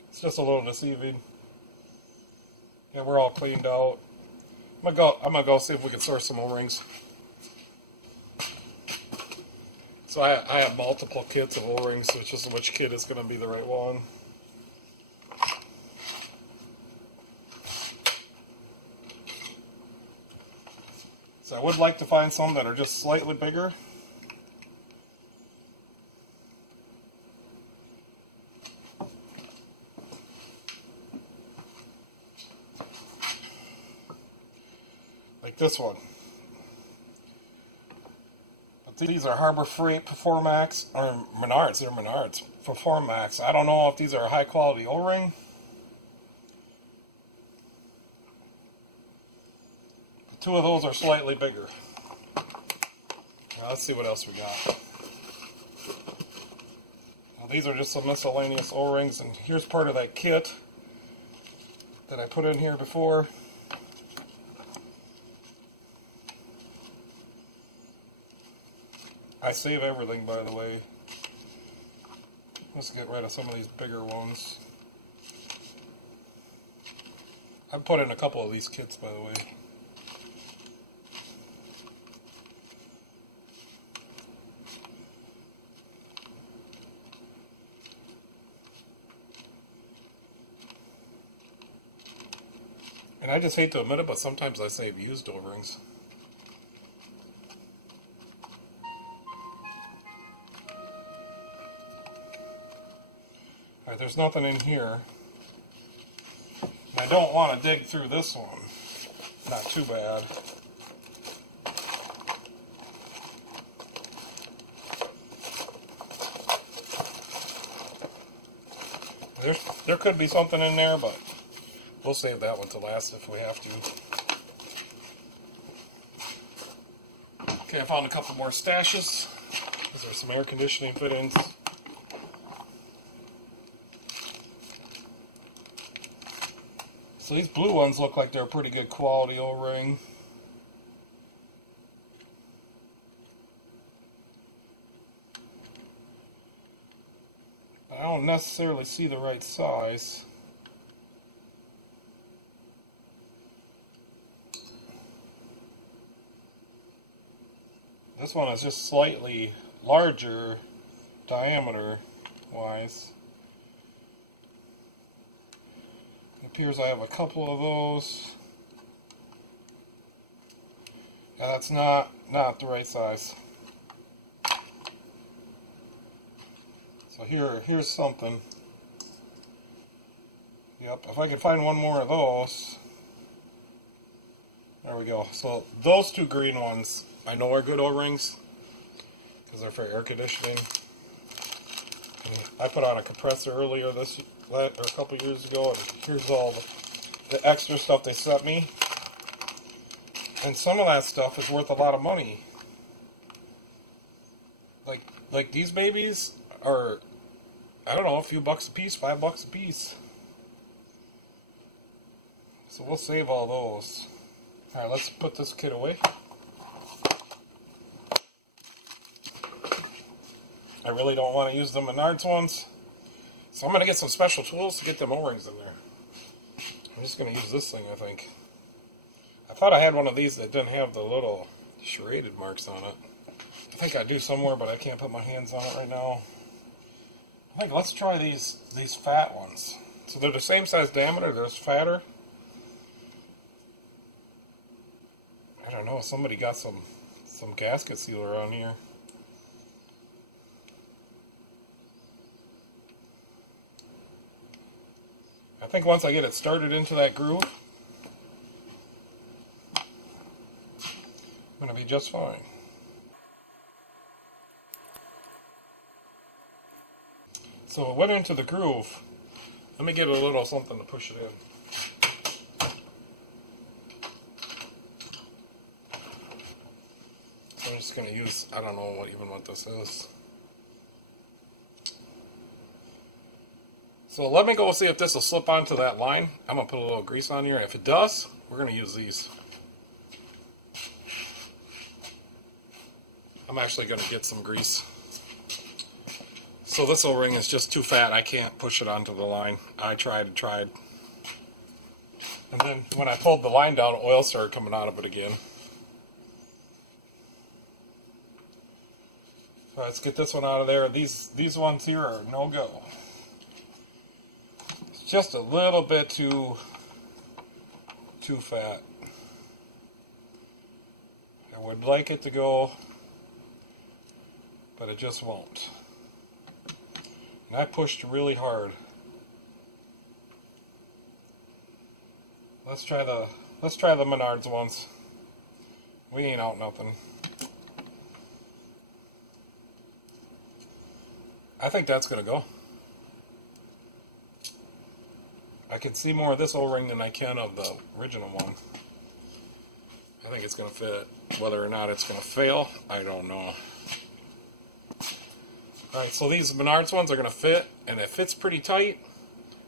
It's just a little deceiving. Yeah, we're all cleaned out. I'm gonna go see if we can source some O-rings. So I have multiple kits of O-rings, so it's just which kit is gonna be the right one. So I would like to find some that are just slightly bigger. Like this one. But these are Harbor Freight Performax, or Menards, they're Menards. Performax. I don't know if these are a high quality O-ring. But two of those are slightly bigger. Now let's see what else we got. Now these are just some miscellaneous O-rings, and here's part of that kit that I put in here before. I save everything, by the way. Let's get rid of some of these bigger ones. I've put in a couple of these kits, by the way. And I just hate to admit it, but sometimes I save used O-rings. Alright, there's nothing in here. I don't want to dig through this one. Not too bad. There could be something in there, but we'll save that one to last if we have to. Okay, I found a couple more stashes. These are some air conditioning fittings. So these blue ones look like they're a pretty good quality O-ring. I don't necessarily see the right size. This one is just slightly larger diameter wise. It appears I have a couple of those. Yeah, that's not the right size. So here's something. Yep, if I could find one more of those. There we go. So those two green ones I know are good O-rings because they're for air conditioning. And I put on a compressor earlier or a couple years ago, and here's all the extra stuff they sent me. And some of that stuff is worth a lot of money. Like these babies are, I don't know, a few bucks a piece, $5 a piece. So we'll save all those. Alright, let's put this kit away. I really don't want to use the Menards ones, so I'm going to get some special tools to get them O-rings in there. I'm just going to use this thing, I think. I thought I had one of these that didn't have the little serrated marks on it. I think I do somewhere, but I can't put my hands on it right now. I think let's try these fat ones. So they're the same size diameter, they're just fatter. I don't know, somebody got some gasket sealer on here. I think once I get it started into that groove, I'm going to be just fine. So it went into the groove. Let me get a little something to push it in. So I'm just going to use, I don't know what this is. So let me go see if this will slip onto that line. I'm going to put a little grease on here. If it does, we're going to use these. I'm actually going to get some grease. So this O-ring is just too fat. I can't push it onto the line. I tried and tried. And then when I pulled the line down, oil started coming out of it again. So let's get this one out of there. These ones here are no-go. Just a little bit too fat. I would like it to go, but it just won't. And I pushed really hard. Let's try the Menards ones. We ain't out nothing. I think that's gonna go. I can see more of this O-ring than I can of the original one. I think it's going to fit. Whether or not it's going to fail, I don't know. Alright, so these Menards ones are going to fit, and it fits pretty tight.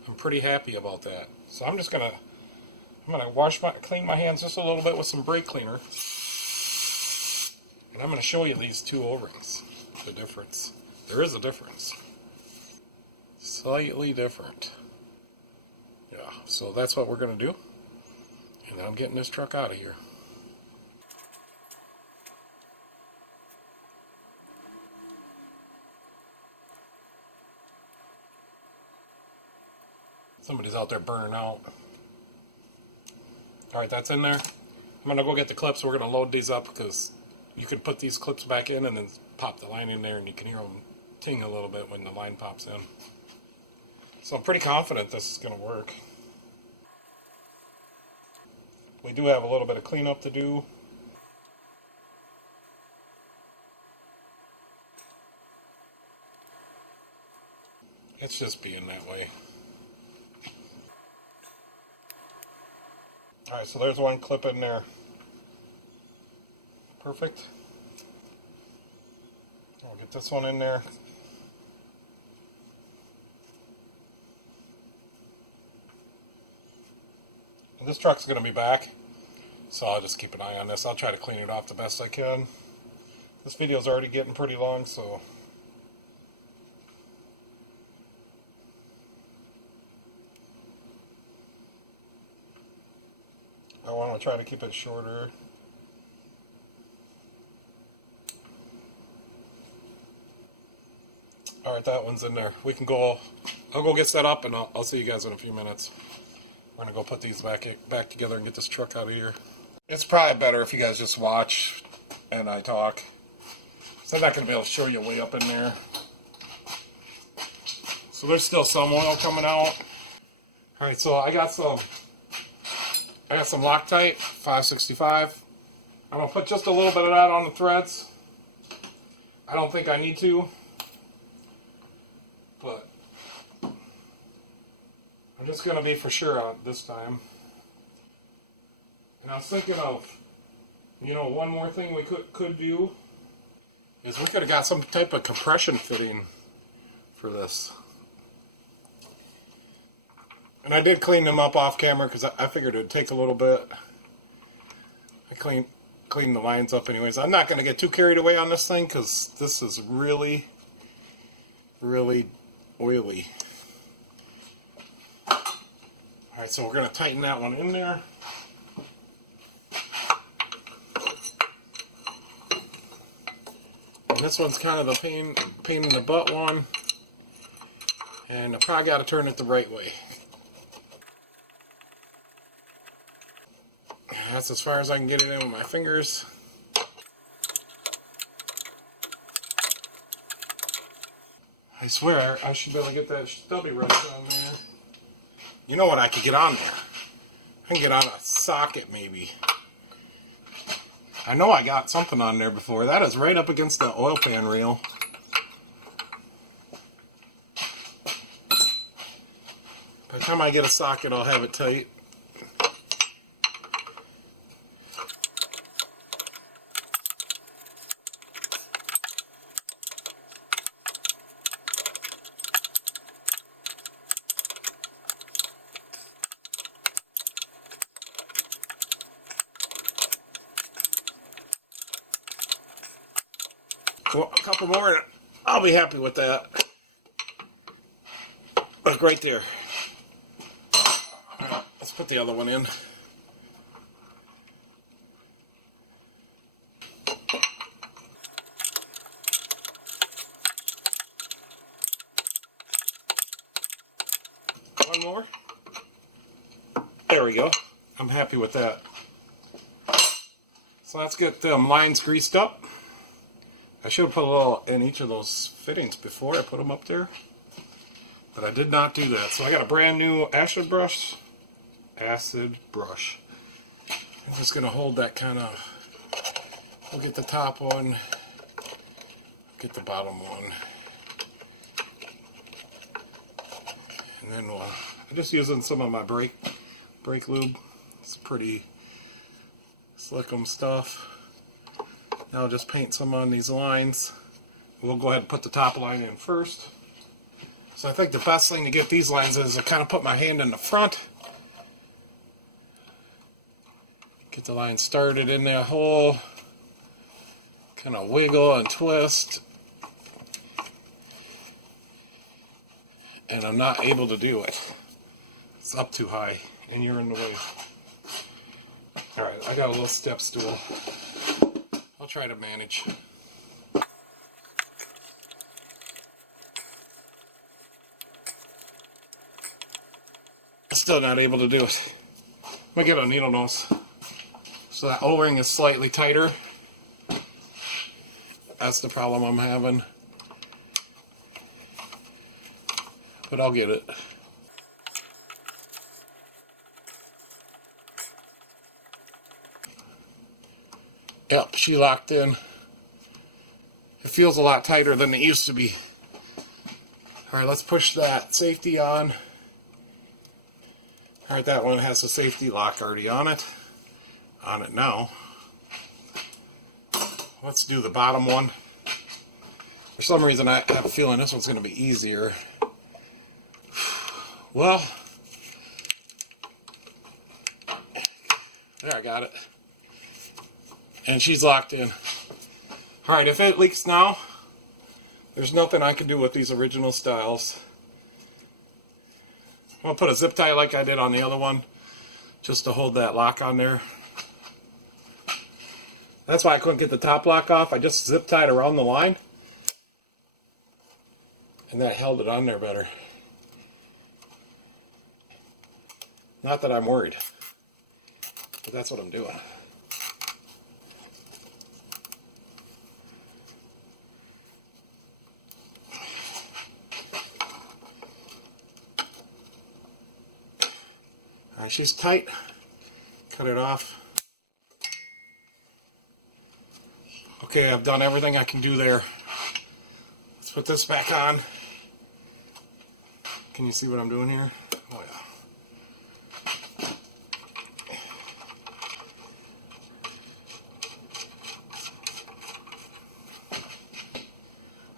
I'm pretty happy about that. So I'm going to clean my hands just a little bit with some brake cleaner. And I'm going to show you these two O-rings. The difference. There is a difference. Slightly different. Yeah, so that's what we're going to do. And then I'm getting this truck out of here. Somebody's out there burning out. Alright, that's in there. I'm going to go get the clips. We're going to load these up because you can put these clips back in and then pop the line in there and you can hear them ting a little bit when the line pops in. So I'm pretty confident this is going to work. we do have a little bit of cleanup to do. It's just being that way. Alright, so there's one clip in there. Perfect. I'll get this one in there. And this truck's going to be back, so I'll just keep an eye on this. I'll try to clean it off the best I can. This video's already getting pretty long, so I want to try to keep it shorter. Alright, that one's in there. We can go, I'll go get set up and I'll see you guys in a few minutes. We're going to go put these back together and get this truck out of here. It's probably better if you guys just watch and I talk. So I'm not going to be able to show you way up in there. So there's still some oil coming out. Alright, so I got some Loctite 565. I'm going to put just a little bit of that on the threads. I don't think I need to, but I'm just going to be for sure on this time. And I was thinking of, you know, one more thing we could do is we could have got some type of compression fitting for this. And I did clean them up off camera because I figured it would take a little bit. I cleaned the lines up anyways. I'm not going to get too carried away on this thing because this is really, really oily. Alright, so we're going to tighten that one in there. And this one's kind of the pain in the butt one. And I probably got to turn it the right way. That's as far as I can get it in with my fingers. I swear I should be able to get that stubby wrench on there. You know what I could get on there? I can get on a socket maybe. I know I got something on there before. That is right up against the oil pan reel. By the time I get a socket, I'll have it tight. Well, a couple more and I'll be happy with that. Look right there. Alright, let's put the other one in. One more. There we go. I'm happy with that. So let's get them lines greased up. I should have put a little in each of those fittings before I put them up there, but I did not do that. So I got a brand new acid brush. I'm just going to hold that kind of, we'll get the top one, get the bottom one, and then I'm just using some of my brake lube. It's pretty slickum stuff. Now I'll just paint some on these lines. We'll go ahead and put the top line in first. So I think the best thing to get these lines is to kind of put my hand in the front. Get the line started in that hole. Kind of wiggle and twist. And I'm not able to do it. It's up too high and you're in the way. Alright, I got a little step stool. I'll try to manage. Still not able to do it. I'm gonna get a needle nose. So that O-ring is slightly tighter. That's the problem I'm having. But I'll get it. Yep, she locked in. It feels a lot tighter than it used to be. Alright, let's push that safety on. Alright, that one has a safety lock already on it. On it now. Let's do the bottom one. For some reason I have a feeling this one's going to be easier. Well, there, I got it. And she's locked in. Alright, if it leaks now, there's nothing I can do with these original styles. I'm going to put a zip tie like I did on the other one, just to hold that lock on there. That's why I couldn't get the top lock off. I just zip tied around the line, and that held it on there better. Not that I'm worried, but that's what I'm doing. Alright, she's tight. Cut it off. Okay, I've done everything I can do there. Let's put this back on. Can you see what I'm doing here? Oh yeah.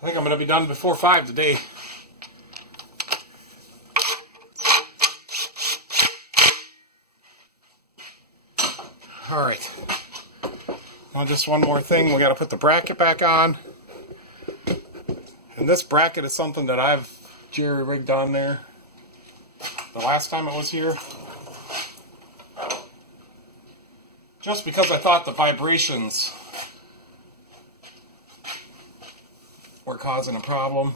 I think I'm going to be done before 5 today. Alright. Well, just one more thing. We got to put the bracket back on. And this bracket is something that I've jerry rigged on there the last time it was here. Just because I thought the vibrations were causing a problem.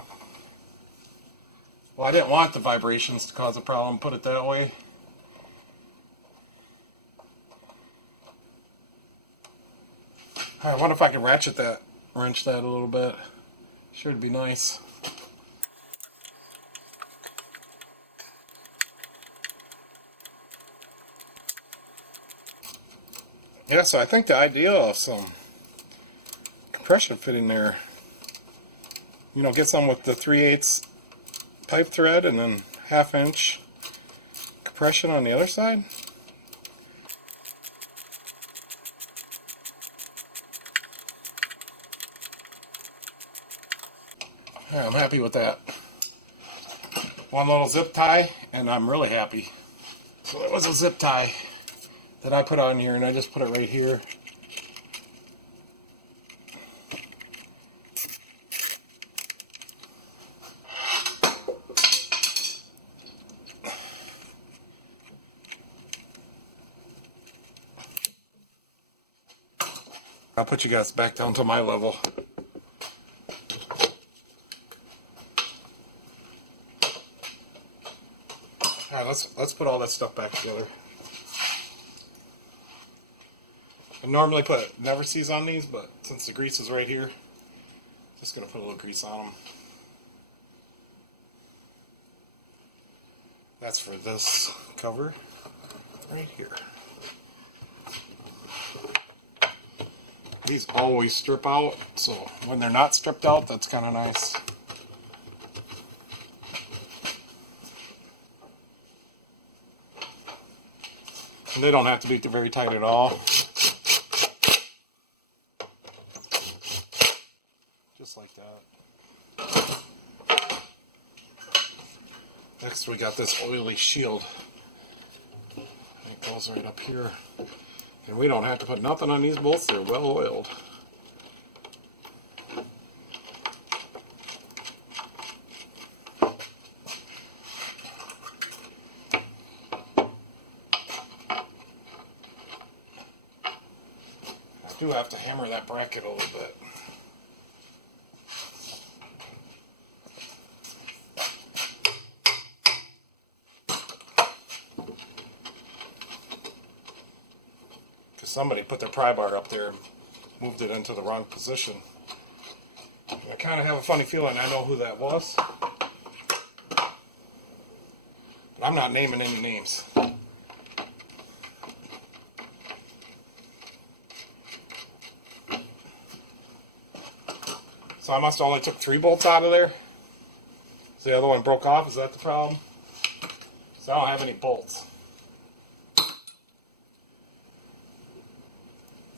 Well, I didn't want the vibrations to cause a problem, put it that way. I wonder if I can wrench that a little bit. Sure, it'd be nice. Yeah, so I think the idea of some compression fitting there, you know, get some with the 3/8 pipe thread and then 1/2 inch compression on the other side. Yeah, I'm happy with that. One little zip tie, and I'm really happy. So there was a zip tie that I put on here, and I just put it right here. I'll put you guys back down to my level. Alright, let's put all that stuff back together. I normally put never sees on these, but since the grease is right here, just gonna put a little grease on them. That's for this cover right here. These always strip out, so when they're not stripped out, that's kind of nice. And they don't have to be very tight at all. Just like that. Next we got this oily shield. It goes right up here. And we don't have to put nothing on these bolts, they're well oiled. I do have to hammer that bracket a little bit. Because somebody put their pry bar up there and moved it into the wrong position. I kind of have a funny feeling I know who that was. But I'm not naming any names. So I must have only took 3 bolts out of there. So the other one broke off. Is that the problem? So I don't have any bolts.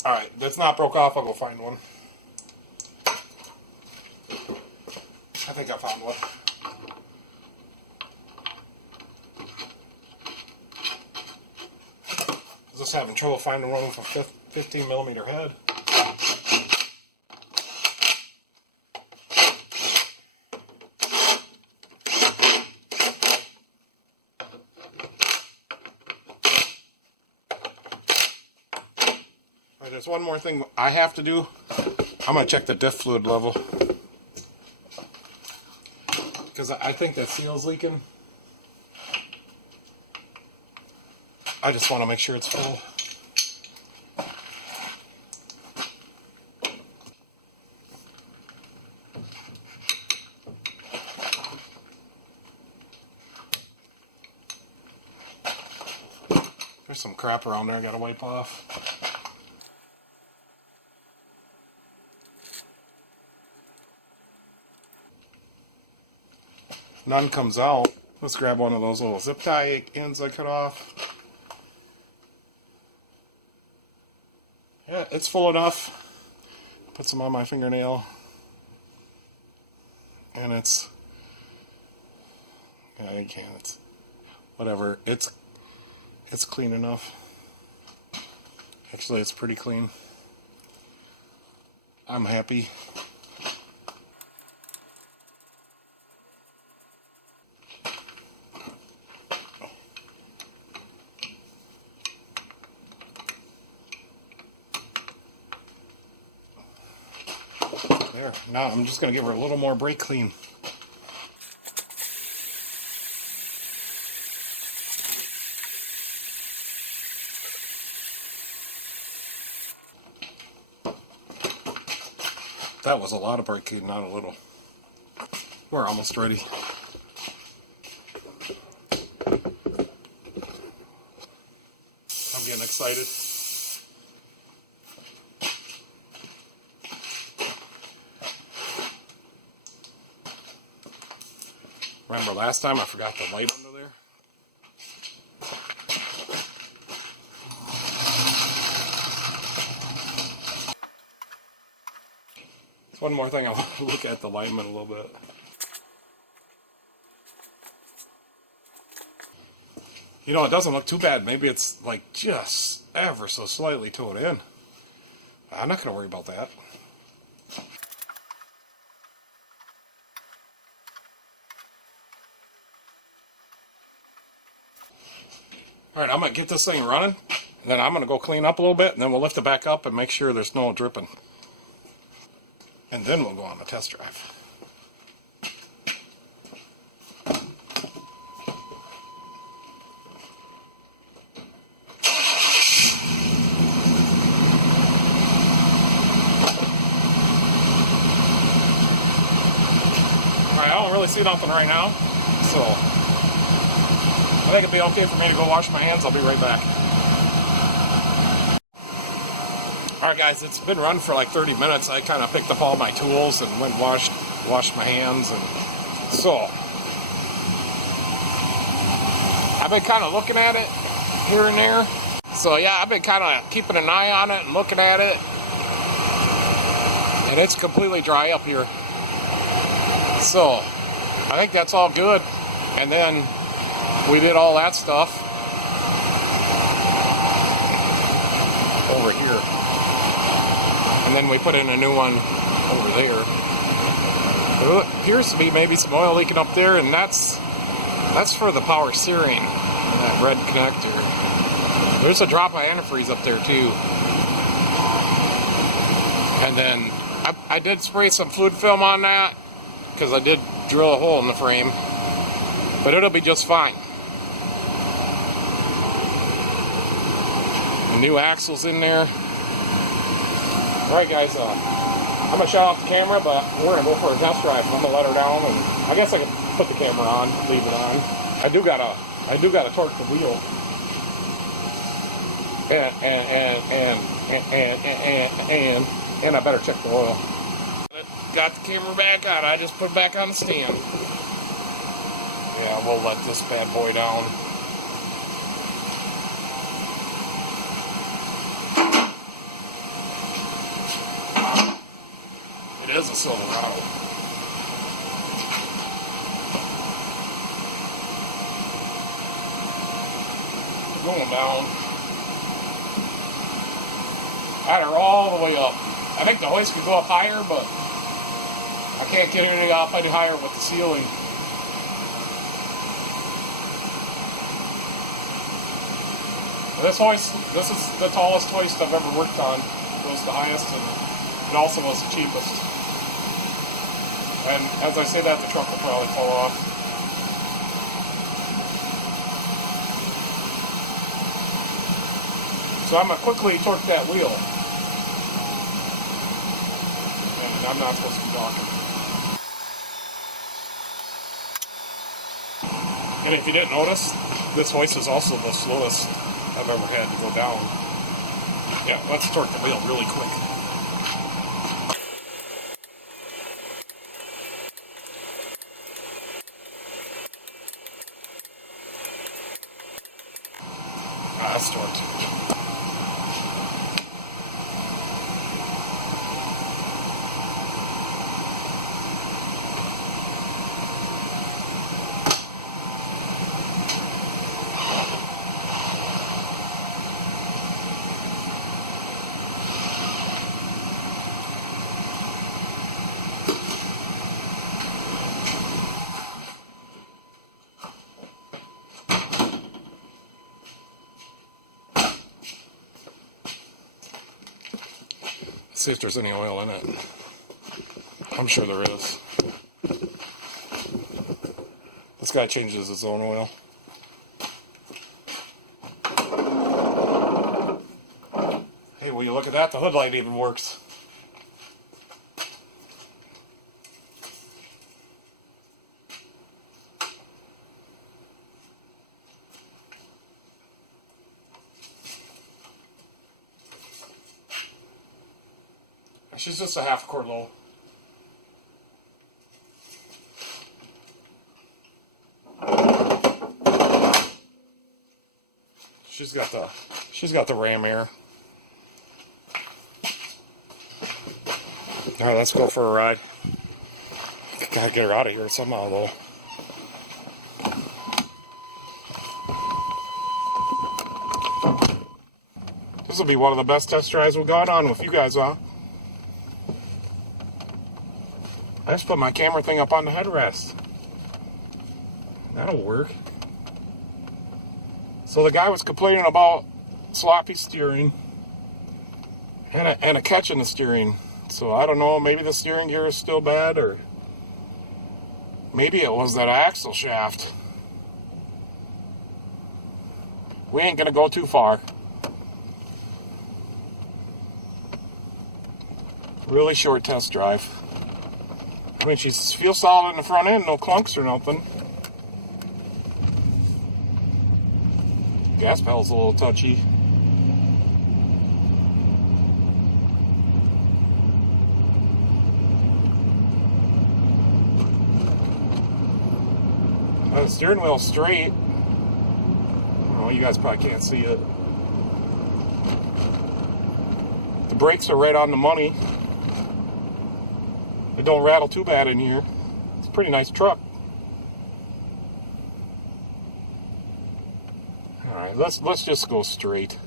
Alright, that's not broke off. I'll go find one. I think I found one. I was just having trouble finding one with a 15 millimeter head. Alright, there's one more thing I have to do. I'm going to check the diff fluid level. Because I think that seal's leaking. I just want to make sure it's full. There's some crap around there I gotta wipe off. None comes out. Let's grab one of those little zip tie ends I cut off. Yeah, it's full enough. Put some on my fingernail. And it's... yeah, you can't. It's... whatever. It's clean enough. Actually, it's pretty clean. I'm happy. There. Now I'm just going to give her a little more brake clean. That was a lot of brake clean, not a little. We're almost ready. I'm getting excited. Remember last time I forgot the light under there? One more thing, I want to look at the alignment a little bit. You know, it doesn't look too bad. Maybe it's like just ever so slightly towed in. I'm not going to worry about that. Alright, I'm going to get this thing running, and then I'm going to go clean up a little bit, and then we'll lift it back up and make sure there's no dripping. And then we'll go on the test drive. Alright, I don't really see nothing right now, so I think it'd be okay for me to go wash my hands. I'll be right back. Alright guys, it's been run for like 30 minutes. I kind of picked up all my tools and went and washed my hands, and so I've been kind of looking at it here and there. So yeah, I've been kind of keeping an eye on it and looking at it, and it's completely dry up here. So I think that's all good. And then we did all that stuff over here, and then we put in a new one over there. But it appears to be maybe some oil leaking up there, and that's for the power steering and that red connector. There's a drop of antifreeze up there too. And then I did spray some fluid film on that because I did drill a hole in the frame, but it'll be just fine. The new axle's in there. Alright guys, I'm going to shut off the camera, but we're going to go for a test drive. I'm going to let her down, and I guess I can put the camera on, leave it on. I do gotta torque the wheel. And I better check the oil. got the camera back on. I just put it back on the stand. Yeah, we'll let this bad boy down. It is a Silverado. Going down. Got her all the way up. I think the hoist could go up higher, but I can't get her to go up any higher with the ceiling. This hoist, this is the tallest hoist I've ever worked on. It was the highest, and it also was the cheapest. And as I say that, the truck will probably fall off. So I'm going to quickly torque that wheel. And I'm not supposed to be talking. And if you didn't notice, this hoist is also the slowest I've ever had to go down. Yeah, let's torque the wheel really quick. That's torqued. See if there's any oil in it. I'm sure there is. This guy changes his own oil. Hey, will you look at that? The hood light even works. She's just a half quart low. She's got the ram air. All right, let's go for a ride. Gotta get her out of here somehow, though. This will be one of the best test drives we've got on with you guys, huh? I just put my camera thing up on the headrest. That'll work. So the guy was complaining about sloppy steering and a catch in the steering. So I don't know, maybe the steering gear is still bad, or maybe it was that axle shaft. We ain't gonna go too far. Really short test drive. I mean, she feels solid in the front end, no clunks or nothing. Gas pedal's a little touchy. The steering wheel's straight. Oh, you guys probably can't see it. The brakes are right on the money. It don't rattle too bad in here. It's a pretty nice truck. Alright, let's just go straight.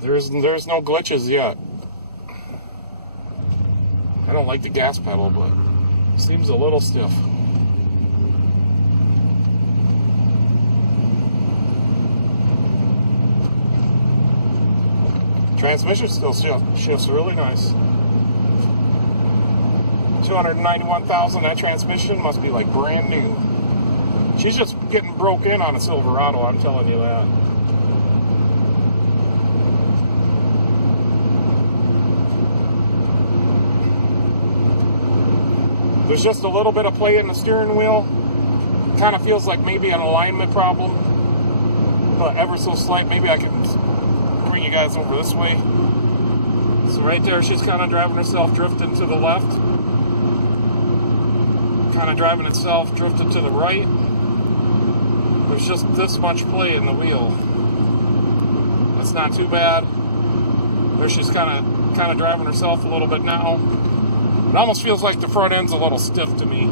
There's no glitches yet. I don't like the gas pedal, but it seems a little stiff. Transmission still shifts really nice. 291,000, that transmission must be like brand new. She's just getting broke in on a Silverado, I'm telling you that. There's just a little bit of play in the steering wheel. Kind of feels like maybe an alignment problem, but ever so slight. Maybe I can bring you guys over this way. So right there, she's kind of driving herself drifting to the left. Kind of driving itself drifted to the right. There's just this much play in the wheel. That's not too bad. There she's kind of driving herself a little bit now. It almost feels like the front end's a little stiff to me.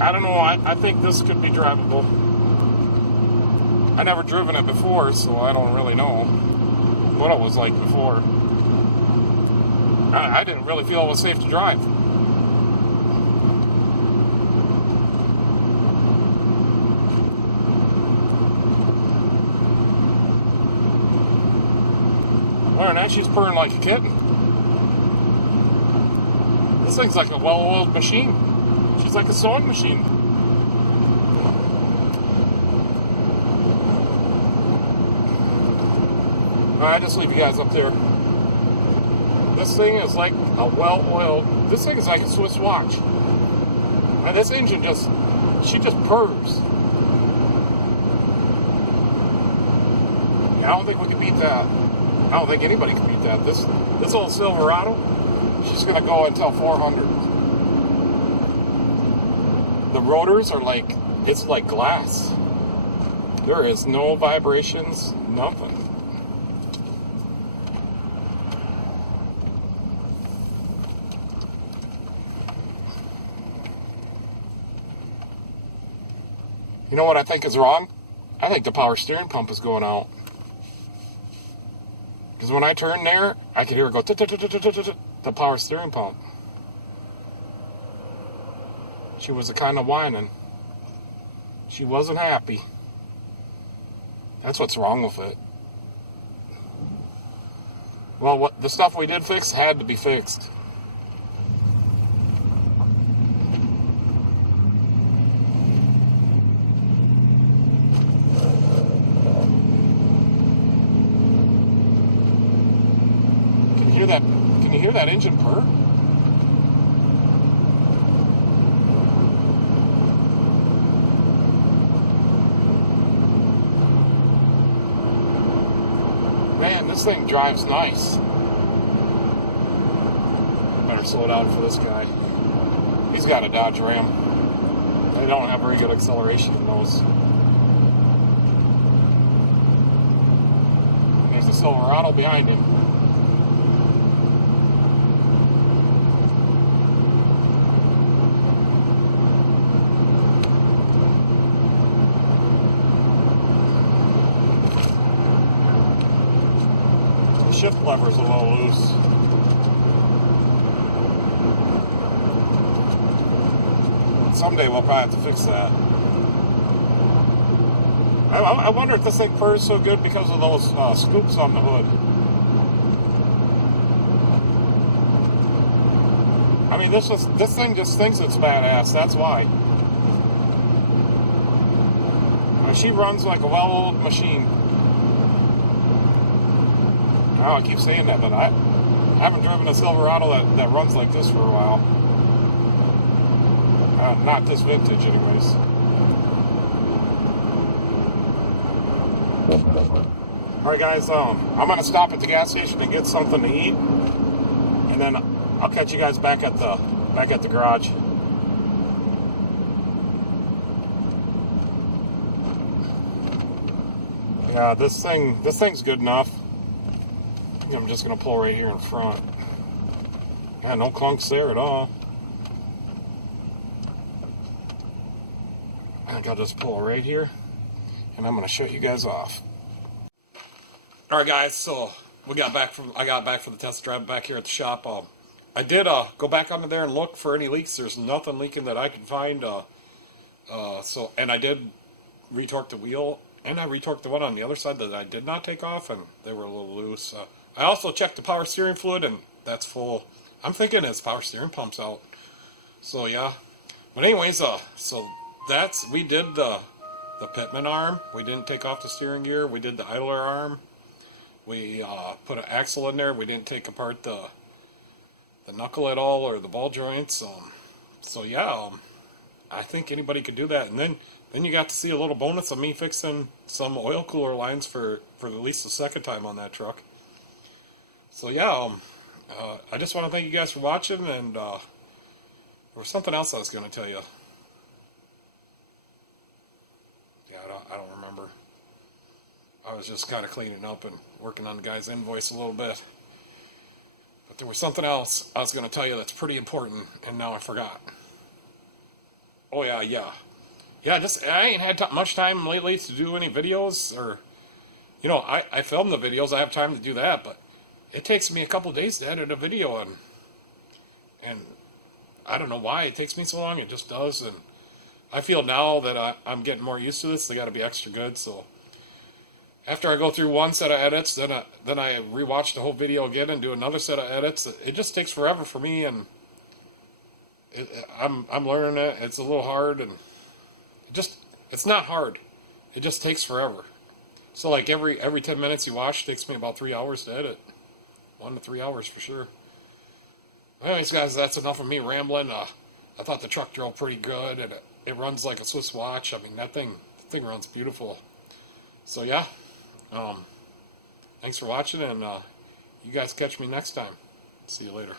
I don't know, I think this could be drivable. I never driven it before, so I don't really know what it was like before. I didn't really feel it was safe to drive. Other than that, she's purring like a kitten. This thing's like a well-oiled machine. She's like a sewing machine. Alright, I just leave you guys up there. This thing is like a well-oiled... This thing is like a Swiss watch. And this engine she just purrs. I don't think we can beat that. I don't think anybody can beat that. This old Silverado, she's going to go until 400. The rotors are like, it's like glass. There is no vibrations, nothing. You know what I think is wrong? I think the power steering pump is going out. Because when I turn there, I could hear it go, the power steering pump. She was kind of whining. She wasn't happy. That's what's wrong with it. Well, the stuff we did fix had to be fixed. Can you hear that engine purr? Man, this thing drives nice. Better slow down for this guy. He's got a Dodge Ram. They don't have very good acceleration in those. There's a Silverado behind him. Shift lever's a little loose. Someday we'll probably have to fix that. I wonder if this thing purrs so good because of those scoops on the hood. I mean, this thing just thinks it's badass. That's why. I mean, she runs like a well-oiled machine. Oh, I keep saying that, but I haven't driven a Silverado that runs like this for a while. Not this vintage, anyways. Alright, guys, I'm going to stop at the gas station and get something to eat. And then I'll catch you guys back at the garage. Yeah, this thing's good enough. I'm just going to pull right here in front. Yeah, no clunks there at all. I think I'll just pull right here, and I'm going to shut you guys off. Alright guys, so I got back from the test drive back here at the shop. I did go back under there and look for any leaks. There's nothing leaking that I could find. And I did retorque the wheel, and I retorqued the one on the other side that I did not take off, and they were a little loose. I also checked the power steering fluid, and that's full. I'm thinking his power steering pump's out. So yeah. But anyways, so we did the Pitman arm. We didn't take off the steering gear. We did the idler arm. We put an axle in there. We didn't take apart the knuckle at all or the ball joints. So yeah, I think anybody could do that. And then you got to see a little bonus of me fixing some oil cooler lines for at least the second time on that truck. So yeah, I just want to thank you guys for watching, and there was something else I was going to tell you. Yeah, I don't remember. I was just kind of cleaning up and working on the guy's invoice a little bit. But there was something else I was going to tell you that's pretty important, and now I forgot. Oh yeah. I ain't had much time lately to do any videos, or, you know, I film the videos. I have time to do that, but it takes me a couple days to edit a video, and I don't know why it takes me so long. It just does, and I feel now that I'm getting more used to this. They got to be extra good. So after I go through one set of edits, then I rewatch the whole video again and do another set of edits. It just takes forever for me, and I'm learning it. It's a little hard, and it's not hard. It just takes forever. So like every 10 minutes you watch takes me about 3 hours to edit. 1 to 3 hours for sure. Anyways, guys, that's enough of me rambling. I thought the truck drove pretty good, and it runs like a Swiss watch. I mean, that thing runs beautiful. So yeah, thanks for watching, and you guys catch me next time. See you later.